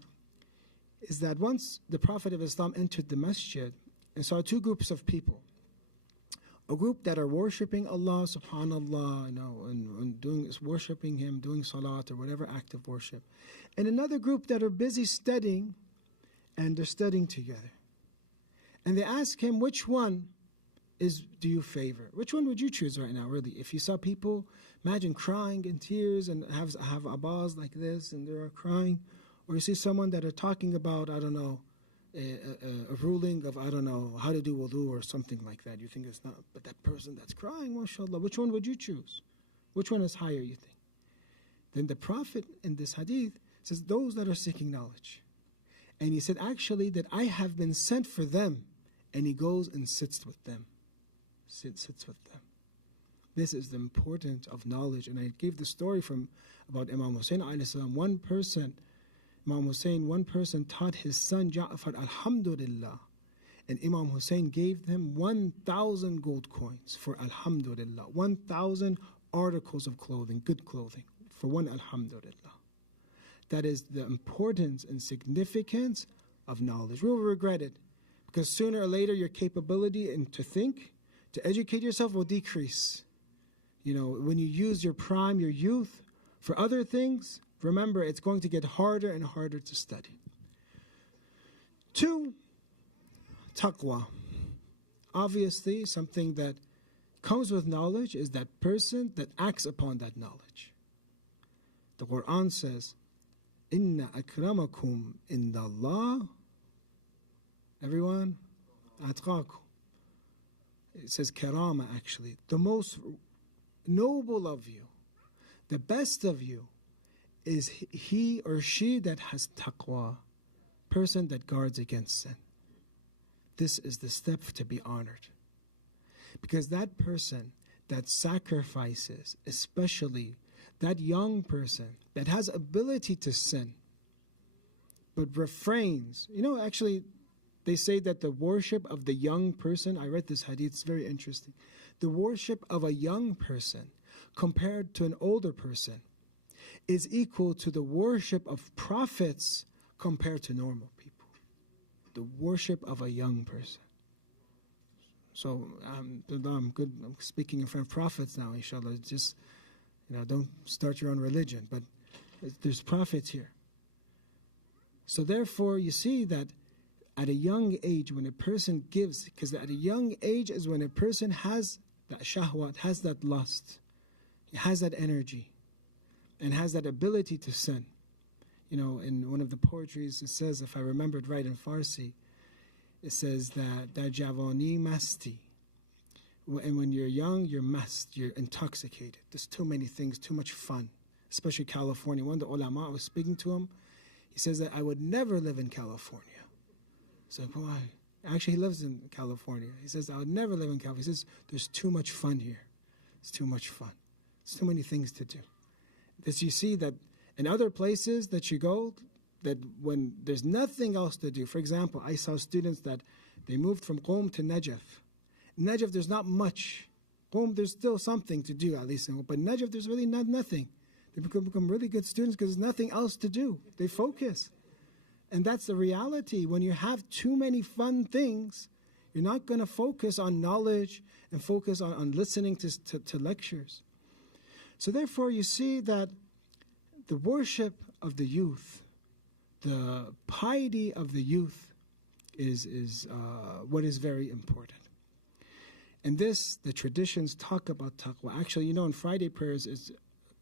is that once the Prophet of Islam entered the masjid and saw two groups of people. A group that are worshipping Allah, subhanallah, and worshipping Him, doing salat or whatever act of worship. And another group that are busy studying, and they're studying together. And they ask him, which one do you favor? Which one would you choose right now, really? If you saw people, imagine crying in tears and have Abbas like this and they are crying. Or you see someone that are talking about, I don't know, a ruling of, I don't know, how to do wudu or something like that. You think it's not, but that person that's crying, mashallah, which one would you choose? Which one is higher, you think? Then the Prophet in this hadith says, those that are seeking knowledge. And he said, actually, that I have been sent for them. And he goes and sits with them. Sits with them. This is the importance of knowledge. And I gave the story about Imam Hussein alayhi salam. Imam Hussein, one person taught his son Ja'far, Alhamdulillah. And Imam Hussein gave them 1,000 gold coins for Alhamdulillah. 1,000 articles of clothing, good clothing, for one Alhamdulillah. That is the importance and significance of knowledge. We will regret it, because sooner or later your capability and to think, to educate yourself will decrease. When you use your prime, your youth, for other things, remember, it's going to get harder and harder to study. 2, taqwa. Obviously, something that comes with knowledge is that person that acts upon that knowledge. The Quran says, Inna akramakum indallah. Everyone? Atqakum. It says karama, actually. The most noble of you, the best of you, is he or she that has taqwa, person that guards against sin. This is the step to be honored. Because that person that sacrifices, especially that young person that has ability to sin, but refrains. Actually, they say that the worship of the young person, I read this hadith, it's very interesting. The worship of a young person compared to an older person is equal to the worship of prophets compared to normal people. The worship of a young person. So I'm good. I'm speaking in front of prophets now, inshallah. Just, don't start your own religion. But there's prophets here. So therefore, you see that at a young age, when a person gives, because at a young age is when a person has that shahwat, has that lust, has that energy, and has that ability to sin. In one of the poetries, it says, if I remembered right in Farsi, it says that javani masti. And when you're young, you're mast, you're intoxicated. There's too many things, too much fun, especially California. One of the ulama, I was speaking to him, he says that I would never live in California. So why? Actually, he lives in California. He says, I would never live in California. He says, there's too much fun here. It's too much fun. There's too many things to do. This, you see that in other places that you go, that when there's nothing else to do. For example, I saw students that they moved from Qom to Najaf. Najaf, there's not much. Qom, there's still something to do, at least. But Najaf, there's really nothing. They become really good students because there's nothing else to do. They focus. And that's the reality. When you have too many fun things, you're not going to focus on knowledge and focus on listening to lectures. So therefore, you see that the worship of the youth, the piety of the youth, is what is very important. And this, the traditions talk about taqwa. Actually, in Friday prayers, it's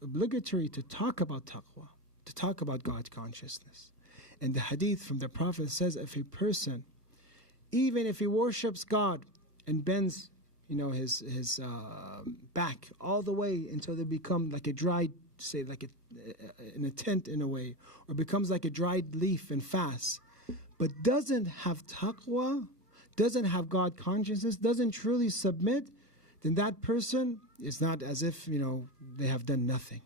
obligatory to talk about taqwa, to talk about God consciousness. And the hadith from the Prophet says, if a person, even if he worships God and bends, his back all the way until they become like a dried, say like in a tent in a way, or becomes like a dried leaf and fast, but doesn't have taqwa, doesn't have God consciousness, doesn't truly submit, then that person is not as if, they have done nothing.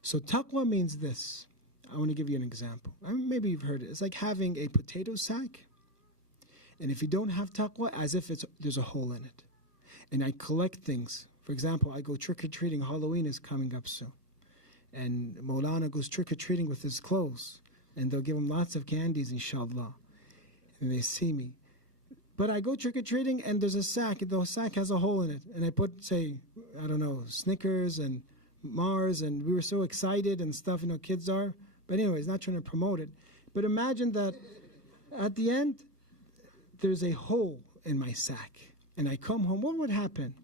So taqwa means this. I want to give you an example. Maybe you've heard it. It's like having a potato sack, and if you don't have taqwa, as if there's a hole in it. And I collect things. For example, I go trick-or-treating. Halloween is coming up soon. And Maulana goes trick-or-treating with his clothes. And they'll give him lots of candies, inshallah. And they see me. But I go trick-or-treating, and there's a sack. The sack has a hole in it. And I put, say, I don't know, Snickers and Mars. And we were so excited and stuff, kids are. But anyways, not trying to promote it. But imagine that at the end, there's a hole in my sack. And I come home. What would happen?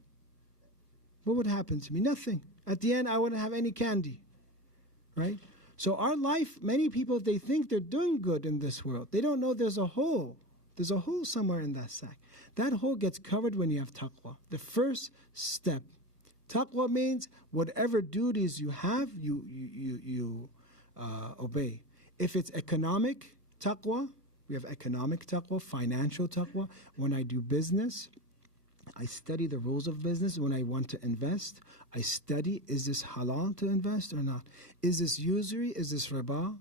What would happen to me? Nothing. At the end, I wouldn't have any candy. Right? So our life, many people, they think they're doing good in this world. They don't know there's a hole. There's a hole somewhere in that sack. That hole gets covered when you have taqwa. The first step. Taqwa means whatever duties you have, you obey. If it's economic taqwa, we have economic taqwa, financial taqwa. When I do business, I study the rules of business. When I want to invest, I study, is this halal to invest or not? Is this usury? Is this riba?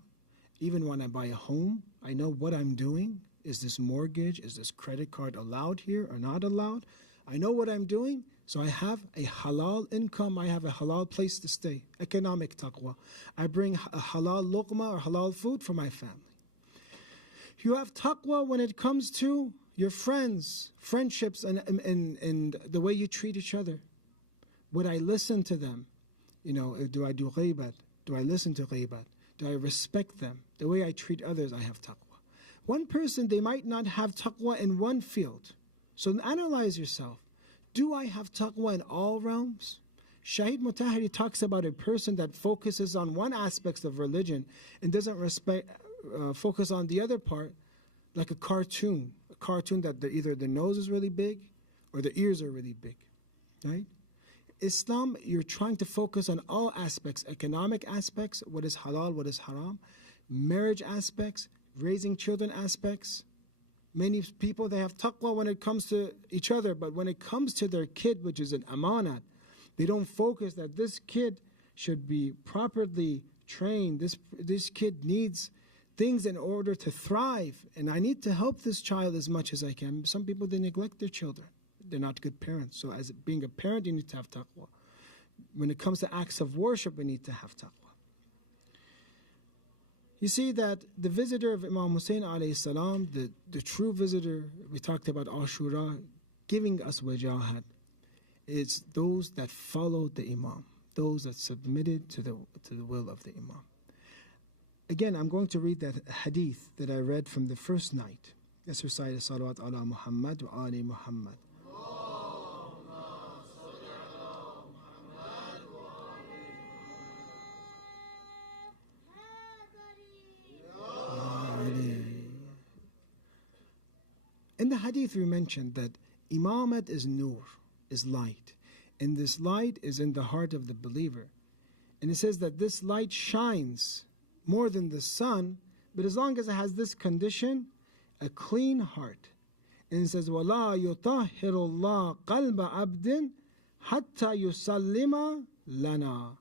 Even when I buy a home, I know what I'm doing. Is this mortgage? Is this credit card allowed here or not allowed? I know what I'm doing, so I have a halal income. I have a halal place to stay. Economic taqwa. I bring a halal luqma or halal food for my family. You have taqwa when it comes to your friends, friendships, and the way you treat each other. Would I listen to them? Do I do ghaybat? Do I listen to ghaybat? Do I respect them? The way I treat others, I have taqwa. One person, they might not have taqwa in one field. So analyze yourself. Do I have taqwa in all realms? Shahid Mutahiri talks about a person that focuses on one aspect of religion and doesn't focus on the other part, like a cartoon that either the nose is really big or the ears are really big, right? Islam, you're trying to focus on all aspects, economic aspects, what is halal, what is haram, marriage aspects, raising children aspects. Many people, they have taqwa when it comes to each other, but when it comes to their kid, which is an amanat, they don't focus that this kid should be properly trained. This kid needs things in order to thrive, and I need to help this child as much as I can. Some people, they neglect their children. They're not good parents. So as being a parent, you need to have taqwa. When it comes to acts of worship, we need to have taqwa. You see that the visitor of Imam Hussein alayhi salam, the true visitor, we talked about Ashura, giving us wajahat, is those that followed the Imam, those that submitted to the will of the Imam. Again, I'm going to read that hadith that I read from the first night. Let's recite Salawat ala Muhammad wa ali Muhammad. In the hadith we mentioned that imamat is nur, is light. And this light is in the heart of the believer. And it says that this light shines more than the sun, but as long as it has this condition, a clean heart. And it says, وَلَا يُطَهِّرُ اللَّهُ قَلْبَ عَبْدٍ حَتَّى يُسَلِّمَ لَنَا.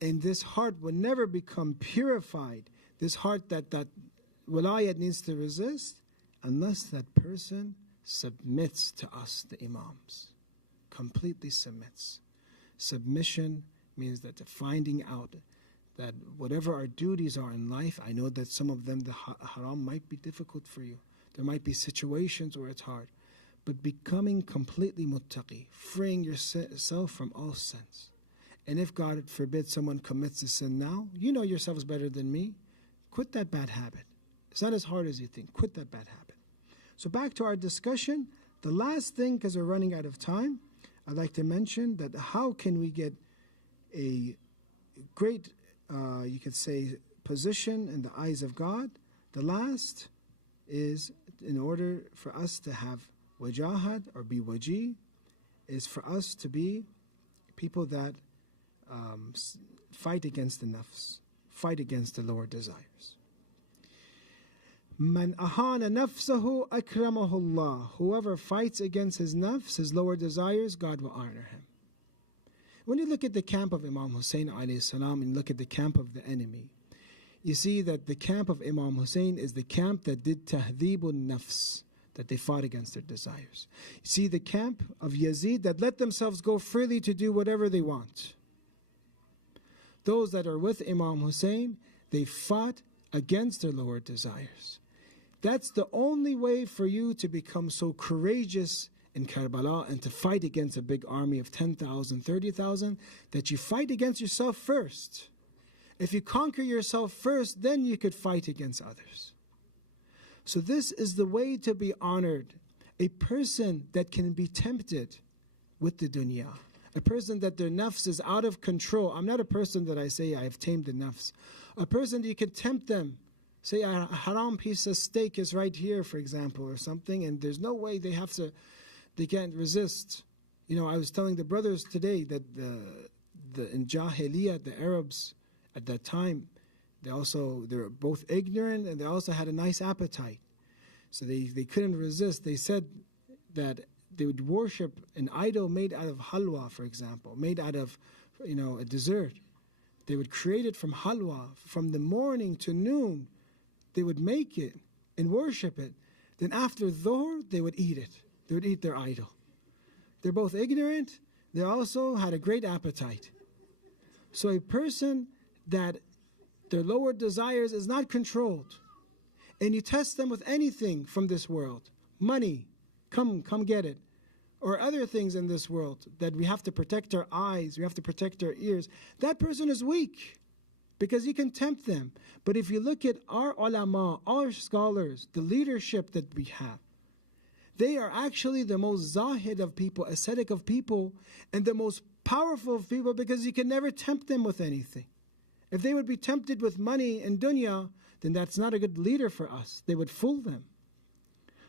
And this heart will never become purified, this heart that wilayat needs to resist, unless that person submits to us, the imams. Completely submits. Submission means that the finding out that whatever our duties are in life, I know that some of them, the haram might be difficult for you. There might be situations where it's hard. But becoming completely muttaqi, freeing yourself from all sins. And if, God forbid, someone commits a sin now, you know yourselves better than me, quit that bad habit. It's not as hard as you think. Quit that bad habit. So back to our discussion. The last thing, because we're running out of time, I'd like to mention that how can we get a great, you could say, position in the eyes of God. The last is, in order for us to have wajahad or be waji, is for us to be people that fight against the nafs, fight against the lower desires. Man ahana nafsahu akramahu Allah. Whoever fights against his nafs, his lower desires, God will honor him. When you look at the camp of Imam Hussein alayhi salam and look at the camp of the enemy, you see that the camp of Imam Hussein is the camp that did tahdhibun nafs, that they fought against their desires. You see the camp of Yazid that let themselves go freely to do whatever they want. Those that are with Imam Hussein, they fought against their lower desires. That's the only way for you to become so courageous in Karbala and to fight against a big army of 10,000, 30,000, that you fight against yourself first. If you conquer yourself first, then you could fight against others. So this is the way to be honored. A person that can be tempted with the dunya. A person that their nafs is out of control. I'm not a person that I say I have tamed the nafs. A person that you can tempt them. Say a haram piece of steak is right here, for example, or something, and there's no way they can't resist. You know, I was telling the brothers today that in Jahiliyyah, the Arabs at that time, they were both ignorant and they also had a nice appetite. So they couldn't resist. They said that they would worship an idol made out of halwa, for example, made out of, a dessert. They would create it from halwa. From the morning to noon, they would make it and worship it. Then after dhuhr, they would eat it. They would eat their idol. They're both ignorant. They also had a great appetite. So a person that their lower desires is not controlled, and you test them with anything from this world, money, come get it, or other things in this world, that we have to protect our eyes, we have to protect our ears, that person is weak, because you can tempt them. But if you look at our ulama, our scholars, the leadership that we have, they are actually the most zahid of people, ascetic of people, and the most powerful of people, because you can never tempt them with anything. If they would be tempted with money and dunya, then that's not a good leader for us. They would fool them.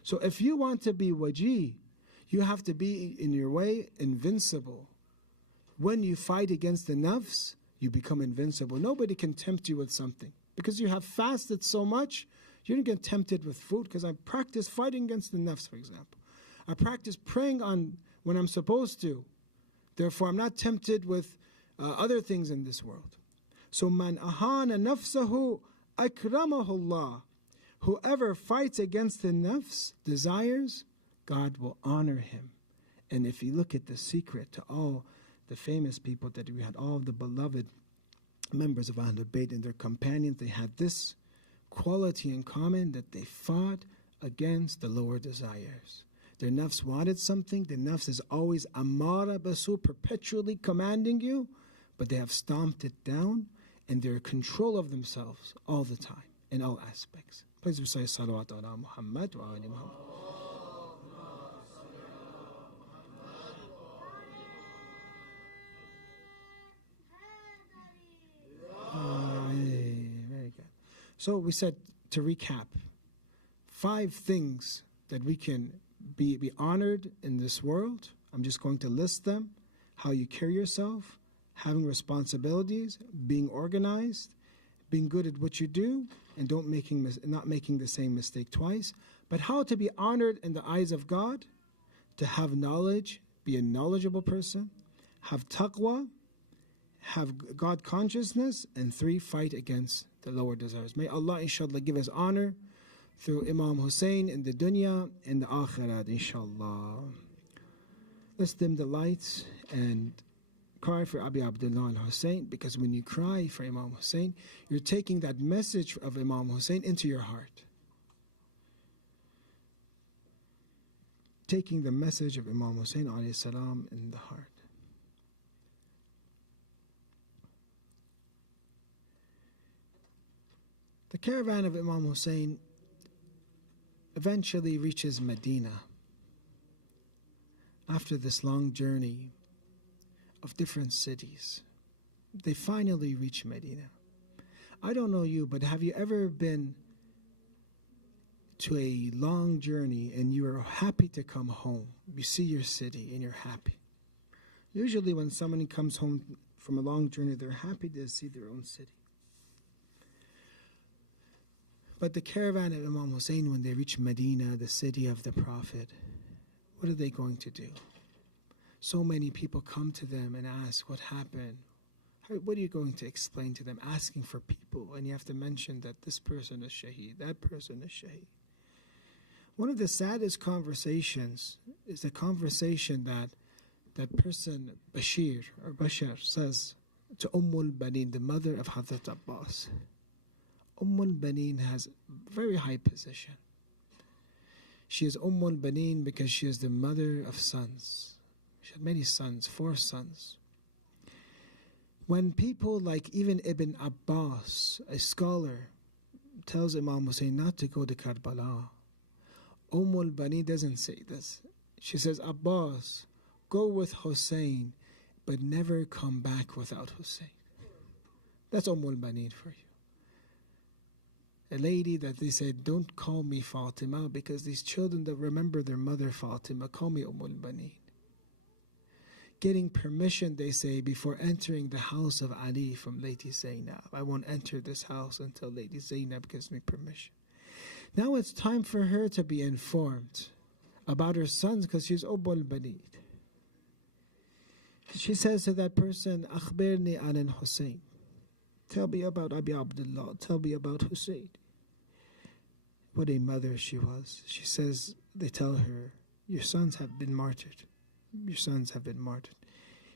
So if you want to be waji, you have to be, in your way, invincible. When you fight against the nafs, you become invincible. Nobody can tempt you with something. Because you have fasted so much, you don't get tempted with food. Because I practice fighting against the nafs, for example. I practice praying on when I'm supposed to. Therefore, I'm not tempted with other things in this world. So, man ahana nafsahu akramahu Allah. Whoever fights against the nafs, desires, God will honor him. And if you look at the secret to all the famous people that we had, all the beloved members of Ahlul Bayt and their companions, they had this quality in common, that they fought against the lower desires. Their nafs wanted something. The nafs is always amara basu, perpetually commanding you, but they have stomped it down, and they're in control of themselves all the time, in all aspects. Please recite salawat ala Muhammad wa ali Muhammad. Very good. So we said, to recap, 5 things that we can be honored in this world. I'm just going to list them. How you carry yourself, having responsibilities, being organized, being good at what you do, and not making the same mistake twice. But how to be honored in the eyes of God, to have knowledge, be a knowledgeable person, have taqwa, have God consciousness, and 3, fight against the lower desires. May Allah inshallah give us honor through Imam Hussein in the dunya and the akhirat inshallah. Let's dim the lights and cry for Abi Abdullah al-Hussein, because when you cry for Imam Hussein, you're taking that message of Imam Hussein into your heart. Taking the message of Imam Hussein alayhi salam in the heart. The caravan of Imam Hussein eventually reaches Medina. After this long journey of different cities, they finally reach Medina. I don't know you, but have you ever been to a long journey and you are happy to come home? You see your city and you're happy. Usually when somebody comes home from a long journey, they're happy to see their own city. But the caravan of Imam Hussein, when they reach Medina, the city of the Prophet, what are they going to do? So many people come to them and ask what happened. What are you going to explain to them? Asking for people, and you have to mention that this person is Shaheed, that person is Shaheed. One of the saddest conversations is the conversation that person, Bashir says to Banin, the mother of Hazrat Abbas. Banin has very high position. She is Banin because she is the mother of sons. She had many sons, 4 sons. When people like even Ibn Abbas, a scholar, tells Imam Hussein not to go to Karbala, Banin doesn't say this. She says, Abbas, go with Hussein, but never come back without Hussein. That's Banin for you. A lady that they said, don't call me Fatima, because these children that remember their mother Fatima, call me Banin. Getting permission, they say, before entering the house of Ali from Lady Zainab. I won't enter this house until Lady Zainab gives me permission. Now it's time for her to be informed about her sons, because she's Banin. She says to that person, Akhbirni an Hussein. Tell me about Abi Abdullah. Tell me about Hussein. What a mother she was. She says, they tell her, your sons have been martyred. Your sons have been martyred.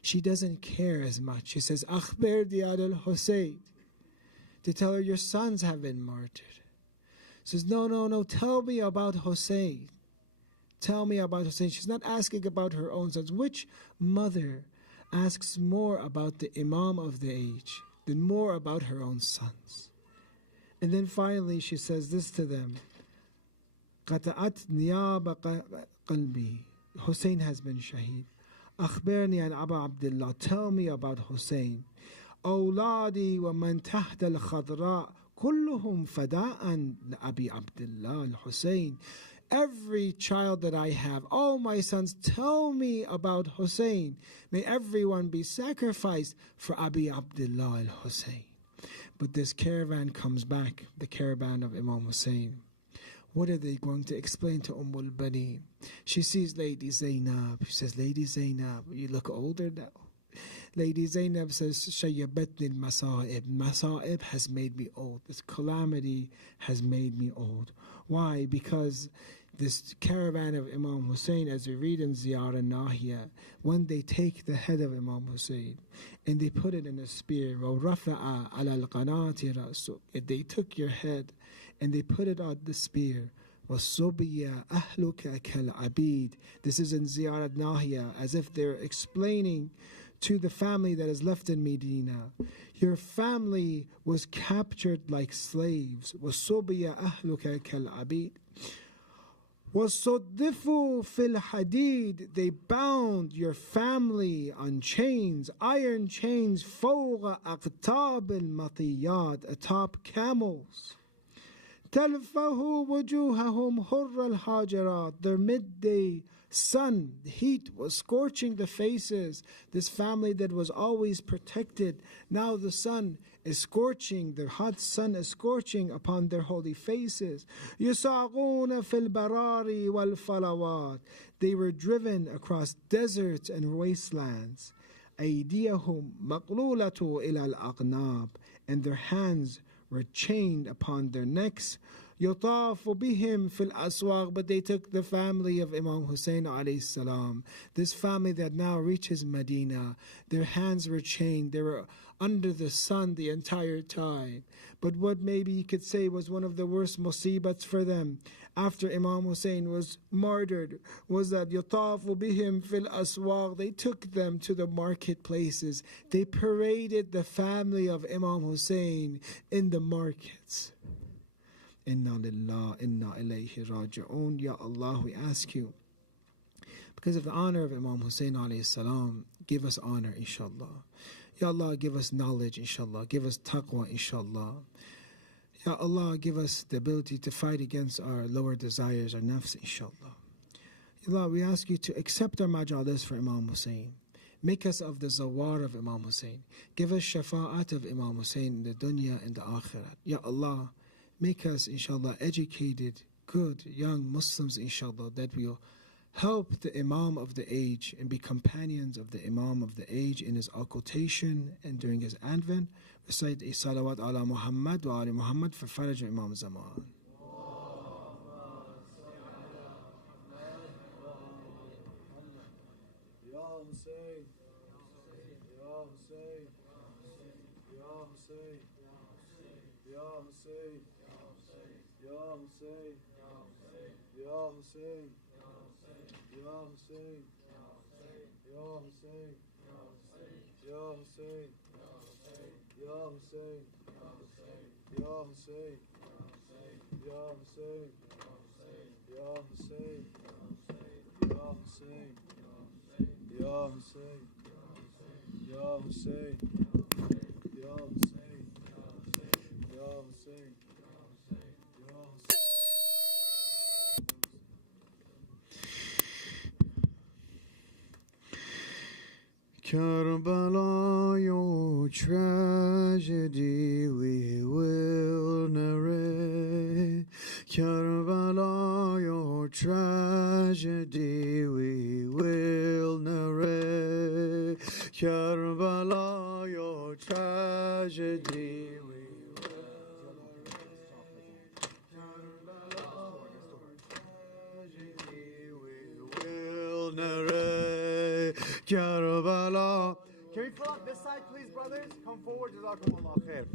She doesn't care as much. She says, Akhbirni an Hussein. They tell her, your sons have been martyred. She says, no, tell me about Hussein. Tell me about Hussein. She's not asking about her own sons. Which mother asks more about the Imam of the age than more about her own sons? And then finally she says this to them, قطعت نياب قلبي. Hussein has been shaheed. أخبرني عن أبا عبد الله. Tell me about Hussein. أولادي ومن تحت الخضراء كلهم فداء لأبي عبد الله الحسين. Every child that I have, all my sons, tell me about Hussein. May everyone be sacrificed for Abi Abdullah al-Hussein. But this caravan comes back, the caravan of Imam Hussein. What are they going to explain to Banin? She sees Lady Zainab. She says, Lady Zainab, you look older now. Lady Zainab says, Shayyabatni al-masa'ib. Masa'ib has made me old. This calamity has made me old. Why? Because this caravan of Imam Hussein, as we read in Ziyara Nahiya, when they take the head of Imam Hussein and they put it in a spear, they took your head and they put it on the spear. This is in Ziyara Nahiya, as if they're explaining to the family that is left in Medina, your family was captured like slaves. وَصُبِيَ أَهْلُكَ كَالْعَبِيدِ وَصُدِّفُوا فِي الْحَدِيدِ. They bound your family on chains, iron chains, فَوْغَ أَقْتَابِ الْمَطِيَّاتِ, atop camels. تَلْفَهُ وُجُوهَهُمْ حُرَّ الْحَاجِرَاتِ. Their midday sun, the heat was scorching the faces. This family that was always protected, now the sun is scorching, the hot sun is scorching upon their holy faces. يُسَاقُونَ فِي الْبَرَارِ وَالْفَلَوَاتِ. They were driven across deserts and wastelands. أَيْدِيَهُمْ مَقْلُولَةُ إِلَى الْأَقْنَابِ. And their hands were chained upon their necks. يطاف بهم في الأسواق. But they took the family of Imam Hussein alayhi salam, this family that now reaches Medina. Their hands were chained. They were under the sun the entire time. But what maybe you could say was one of the worst musibats for them after Imam Hussein was martyred was that يطاف بهم في الأسواق. They took them to the marketplaces. They paraded the family of Imam Hussein in the markets. Inna lillah, inna ilayhi raji'un. Ya Allah, we ask you, because of the honor of Imam Hussein alayhi salam, give us honor, inshallah. Ya Allah, give us knowledge, inshallah. Give us taqwa, inshallah. Ya Allah, give us the ability to fight against our lower desires, our nafs, inshallah. Ya Allah, we ask you to accept our majalis for Imam Hussein. Make us of the zawar of Imam Hussein. Give us shafa'at of Imam Hussein in the dunya and the akhirat. Ya Allah, make us, inshallah, educated, good, young Muslims, inshallah, that will help the Imam of the age and be companions of the Imam of the age in his occultation and during his advent. Recite a salawat ala Muhammad wa ali Muhammad for Faraj Imam Zaman. Karbala, your tragedy we will narrate. Karbala, your tragedy we will narrate. Karbala, your tragedy we will narrate. Karbala, your tragedy we will narrate. Karbala. Can we pull up this side, please, brothers? Come forward. Jazakumullah khair.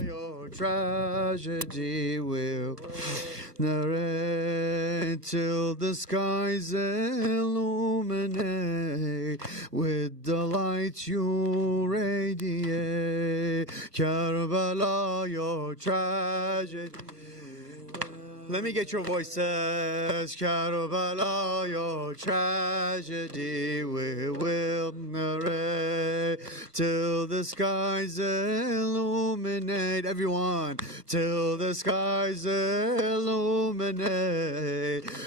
Your tragedy will narrate till the skies illuminate with the light you radiate. Karbala, your tragedy. Let me get your voices. Karbala, your tragedy we will narrate till the skies illuminate. Everyone, till the skies illuminate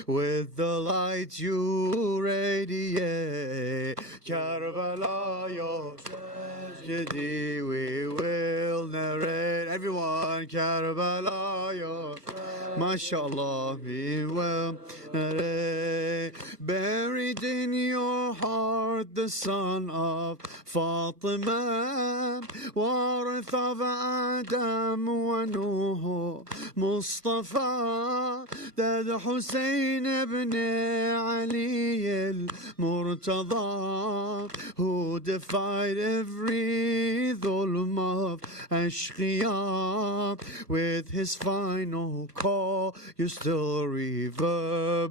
with the light you radiate. Karbala, your tragedy we will narrate. Everyone, Karbala, your MashaAllah, we will narrate. Buried in your heart the son of Fatima, warith of Adam wa Nuh Mustafa, that Hussein ibn Ali al-Murtada, who defied every dhulm of Ashqiya. With his final call, you still reverberate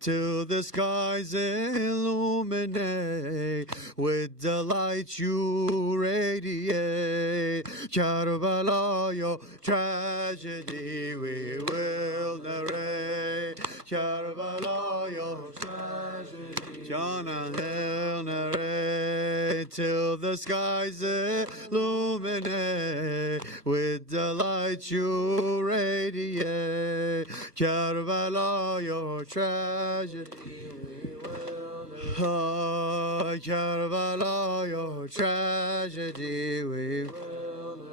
till the skies illuminate with the light you radiate. Karbala, your tragedy we will narrate. Karbala, your tragedy will narrate till the skies illuminate with the light you radiate. Karbala, your tragedy we will narrate. Karbala, your tragedy we will narrate.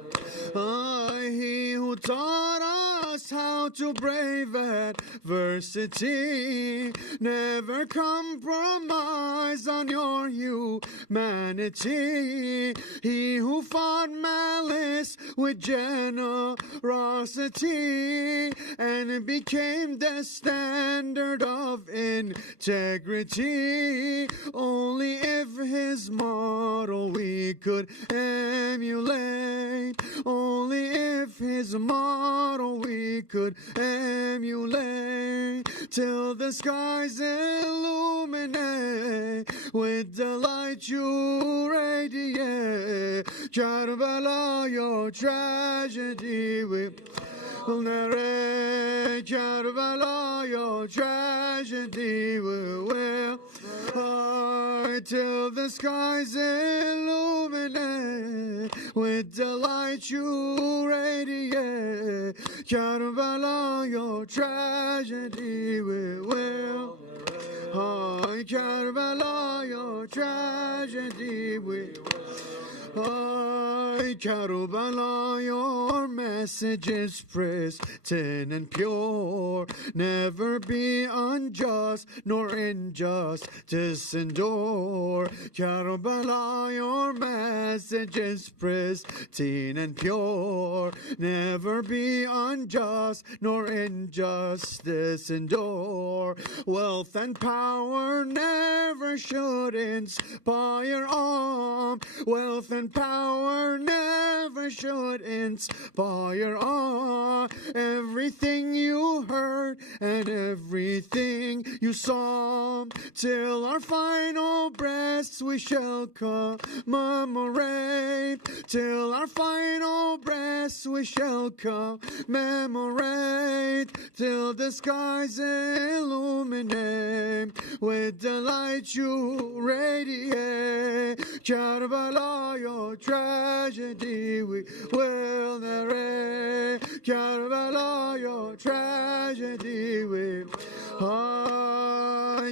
He who taught us how to brave adversity, never compromise on your humanity. He who fought malice with generosity and became the standard of integrity. Only if his model we could emulate. Only if his model we could emulate. Till the skies illuminate illuminate. With the light you radiate. Karbala, your tragedy will narrate. Karbala, your tragedy will till the skies illuminate. With the light you radiate. Karbala, your tragedy will Karbala, your tragedy will Karbala, your message is pristine and pure. Never be unjust nor injustice endure. Karbala, your message is pristine and pure. Never be unjust nor injustice endure. Wealth and power never should inspire awe. Wealth and power never should inspire awe. Everything you heard and everything you saw, till our final breaths we shall commemorate. Till our final breaths we shall commemorate. Till the skies illuminate. With the light you radiate. Karbala, your tragedy we will narrate. Karbala, your tragedy we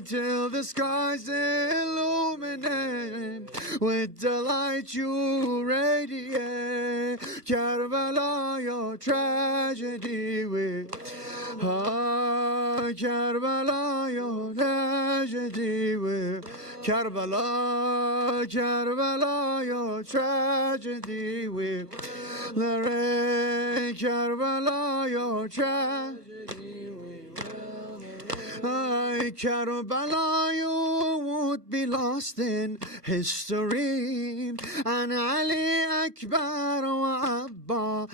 till the skies illuminate. With the light you radiate. Karbala, your tragedy we Karbala, your tragedy we Karbala, Karbala, your tragedy will narrate. Karbala, your tragedy will Karbala, you would be lost in history. And Ali Akbar wa Abbas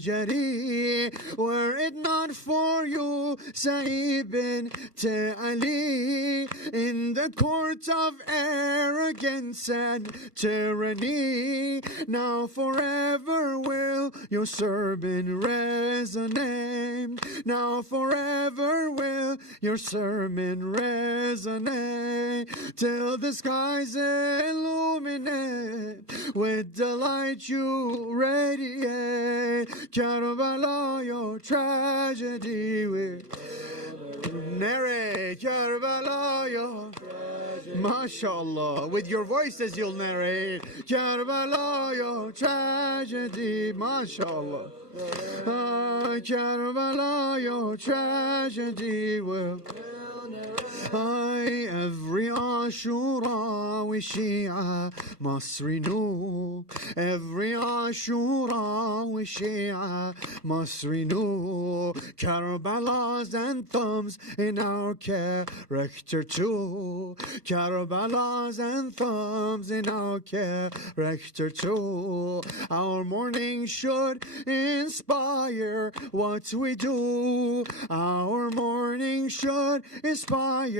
Jari. Were it not for you, Sa'ib bin Ali, in the court of arrogance and tyranny, now forever will your sermon resonate. Now forever will your sermon resonate. Till the skies illuminate. With the light you radiate. Karbala, your tragedy will narrate. Karbala, your MashaAllah, with your voices you'll narrate. Karbala, your tragedy, MashaAllah. Karbala, your tragedy will every Ashura we Shia must renew. Every Ashura we Shia must renew. Karbala's anthems in our character too. Karbala's anthems in our character too. Our mourning should inspire what we do. Our mourning should inspire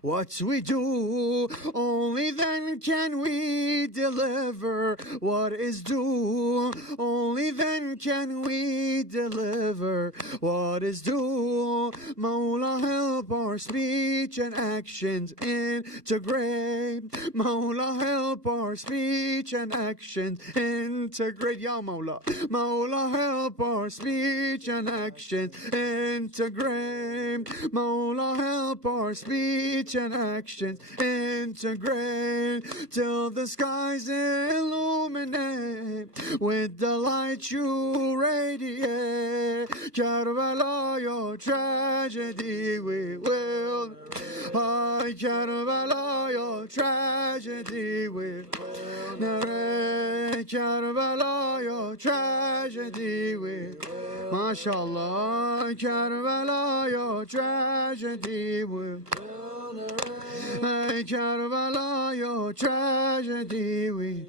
what we do. Only then can we deliver what is due. Only then can we deliver what is due. Mawla, help our speech and actions integrate. Mawla, help our speech and actions integrate. Ya Mawla. Mawla, help our speech and actions integrate. Mawla, help our speech and actions integrate. Till the skies illuminate. With the light you radiate. Karbala, your tragedy we will Karbala, your tragedy will narrate. Karbala, your tragedy will MashaAllah. Karbala, your tragedy will Karbala, your tragedy will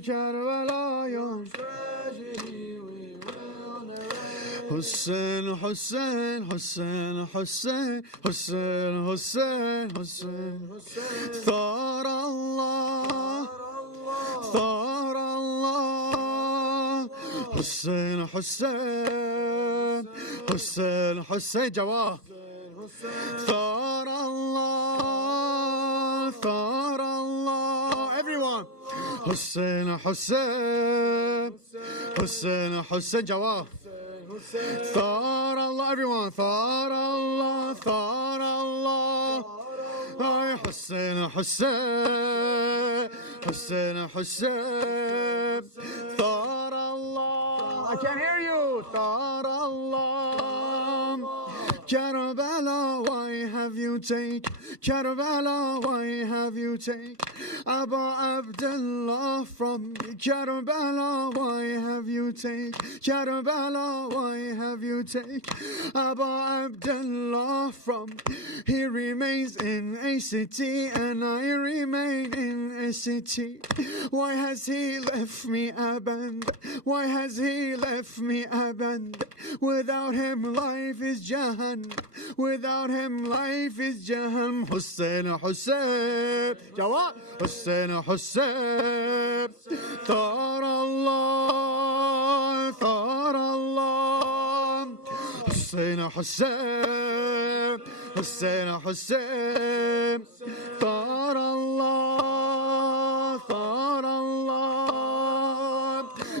Karbala, your tragedy will Hussein, Hussein, Hussein, Hussein, Hussein, Hussein, Hussein. Thar Allah, Thar Allah. Hussein, Hussein, Hussein, Hussein, Jawah. Thar Allah, Thar Allah. Everyone. Hussein, Hussein, Hussein, Hussein, Jawah. Thar Allah, everyone. Thar Allah, Thar Allah. Ay, Hussein, Hussein, Hussein, Hussein. Thar Allah. I can't hear you. Thar Allah. Karbala, why have you take? Karbala, why have you take? Abba Abdullah from Karbala, why have you take? Karbala, why have you take? Abba Abdullah from, he remains in a city and I remain in a city. Why has he left me abandoned? Why has he left me abandoned? Without him life is Jahannam. Without him life is Jahannam. Hussein, Hussein, Jawad. Hussein, Hussein. Thar Allah, Thar Allah. Hussein, Hussein, Hussein, Hussein. Thar Allah, Thar Allah.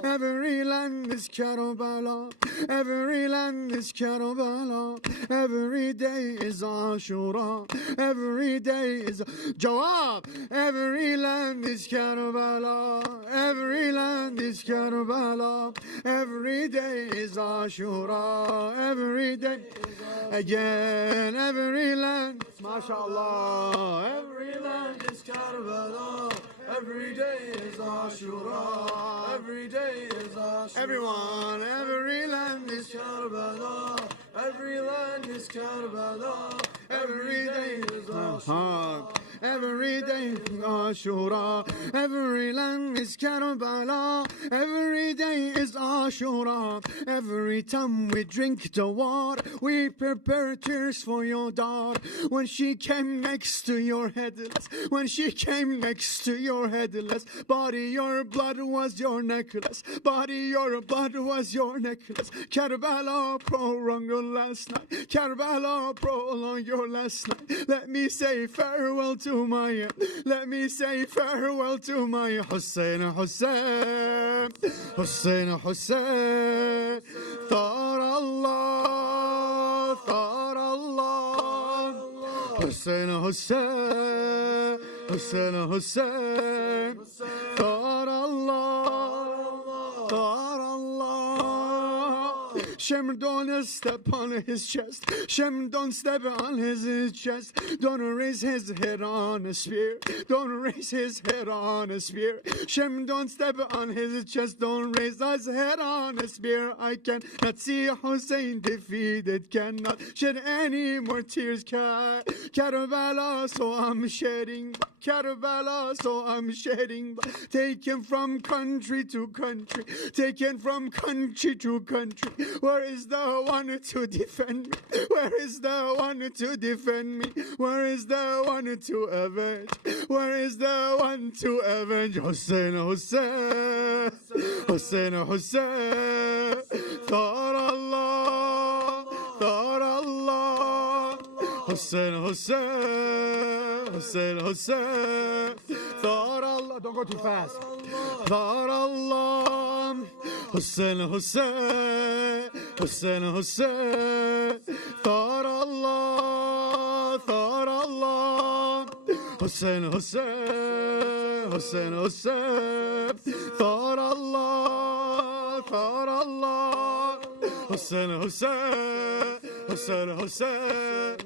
Every land is Karbala. Every land is Karbala. Every day is Ashura. Every day is Jawab. Every land is Karbala. Every land is Karbala. Every day is Ashura. Every day again. Every land, MashaAllah. Every land is Karbala. Every day is Ashura. Every day is Ashura. Everyone, every land is Karbala. Every land is Karbala. Every day is Ashura. Every day is Ashura. Every land is Karbala. Every day is Ashura. Every time we drink the water, we prepare tears for your daughter. When she came next to your headless, when she came next to your headless body, your blood was your necklace. Body, your blood was your necklace. Karbala, prolong your last night. Karbala, prolong your last night. Let me say farewell to my, let me say farewell to my Hussein, Hussein, Hussein, Hussein. Thar Allah, Thar Allah. Hussein, Hussein, Hussein, Hussein. Thar Allah, Thar Allah. Shem, don't step on his chest. Shem, don't step on his chest. Don't raise his head on a spear. Don't raise his head on a spear. Shem, don't step on his chest. Don't raise his head on a spear. I cannot see Hussein defeated. Cannot shed any more tears. Karbala, so I'm shedding. Karbala, so I'm shedding. Taken from country to country. Taken from country to country. Where is the one to defend me? Where is the one to defend me? Where is the one to avenge? Where is the one to avenge? Hussein, Hussein, Hussein, Hussein. Thar Allah, Thar Allah. Hussein, Hussein, Hussein, Hussein. Thar Allah. Don't go too fast. Thar Allah. Hussein, Hussein, Hussein, Hussein. Thar Allah, Thar Allah. Hussein, Hussein, Hussein, Hussein. Thar Allah, Thar Allah. Hussein, Hussein, Hussein, Hussein.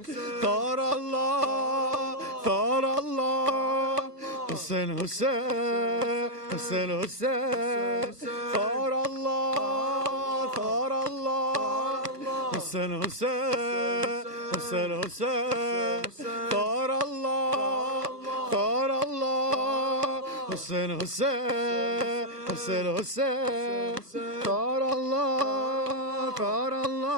Thar Allah, Thar Allah. Hussein, Hussein, Hussein, Hussein. Thar Allah, Thar Allah. Hussein, Hussein, Hussein, Hussein. Thar Allah, Thar Allah. Hussein, Hussein, Hussein, Hussein. Thar Allah, Thar Allah.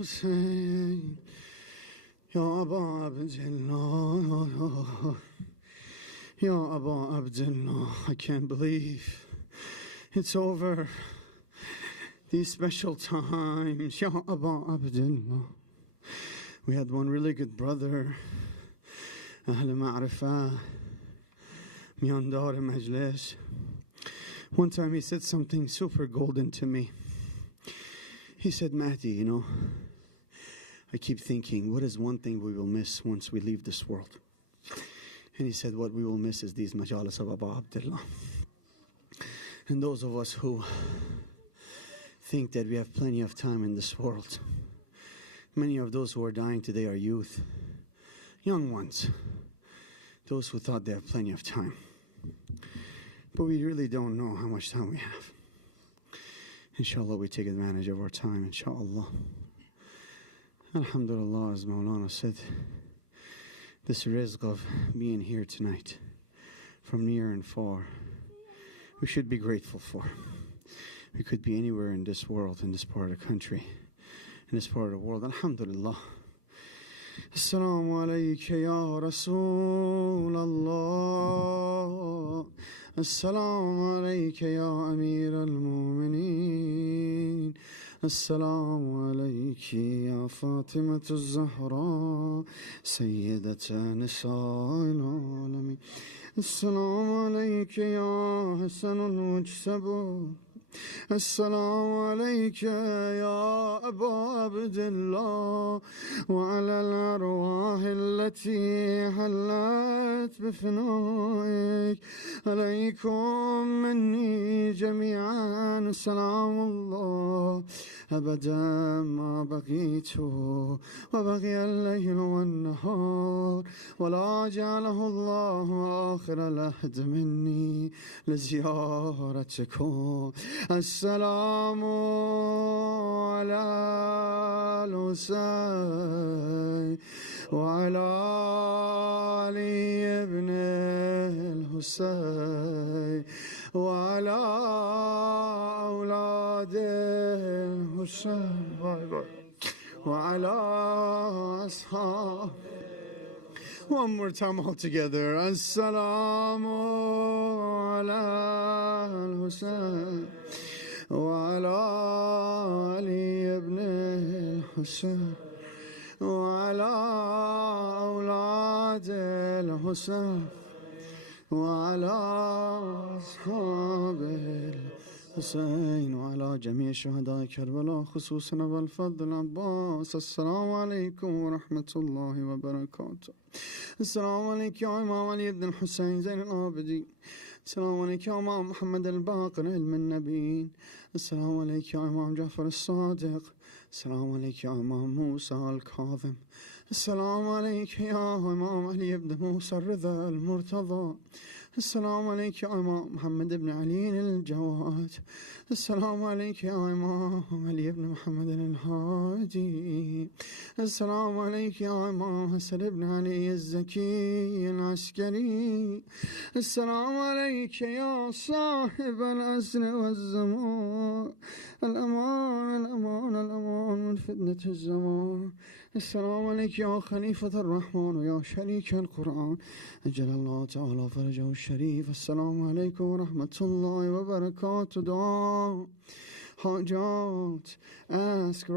Hussein, Ya Abba Abdullah, Ya Abba Abdullah, I can't believe it's over. These special times, Ya Abba Abdullah. We had one really good brother, Ahl Ma'rifah, Miyandar Majlis. One time he said something super golden to me. He said, Mahdi, you know, I keep thinking, what is one thing we will miss once we leave this world? And he said, what we will miss is these majalis of Abba Abdullah. And those of us who think that we have plenty of time in this world, many of those who are dying today are youth, young ones, those who thought they have plenty of time. But we really don't know how much time we have. Inshallah, we take advantage of our time, inshallah. Alhamdulillah, as Maulana said, this rizq of being here tonight, from near and far, we should be grateful for. We could be anywhere in this world, in this part of the country, in this part of the world. Alhamdulillah. Assalamu alayka ya Rasul Allah. Assalamu alayka ya Amir al-Mu'mineen. Assalamu alayki ya Fatima al-Zahra, Sayyidata Nisa'il Alameen. Assalamu alayka ya Hasan al-Mujtaba. السلام عليك يا أبا عبد الله وعلى الأرواح التي حلت بفنائك عليكم مني جميعا سلام الله أبدا ما بقيت وبقي الليل والنهار ولا جعله الله آخر العهد مني لزيارتكم السلام على الحسين وعلى علي بن الحسين وعلى أولاد الحسين وعلى أصحاب. One more time all together. Assalamu ala al-Husayn وعلى علي بن الحسين وعلى أولاد الحسين وعلى أصحاب الحسين وعلى جميع شهداء كربلاء خصوصا أبا الفضل عباس. السلام عليكم ورحمة الله وبركاته. السلام عليك يا إمام علي بن الحسين زين العابدين. السلام عليك يا إمام محمد الباقر علم النبيين. السلام عليك يا إمام جعفر الصادق. السلام عليك يا إمام موسى الكاظم. السلام عليك يا إمام علي بن موسى الرضا المرتضى. السلام عليك يا إمام محمد بن علي الجواد. السلام عليك يا إمام علي بن محمد الهادي. السلام عليك يا إمام حسن بن علي الزكي العسكري. السلام عليك يا صاحب العصر والزمان. الأمان الأمان الأمان من فتنة الزمان. السلام عليك يا خليفة الرحمن ويا شريك القرآن أجل الله تعالى فرجه الشريف. السلام عليكم ورحمة الله وبركاته. دعاء حاجات ask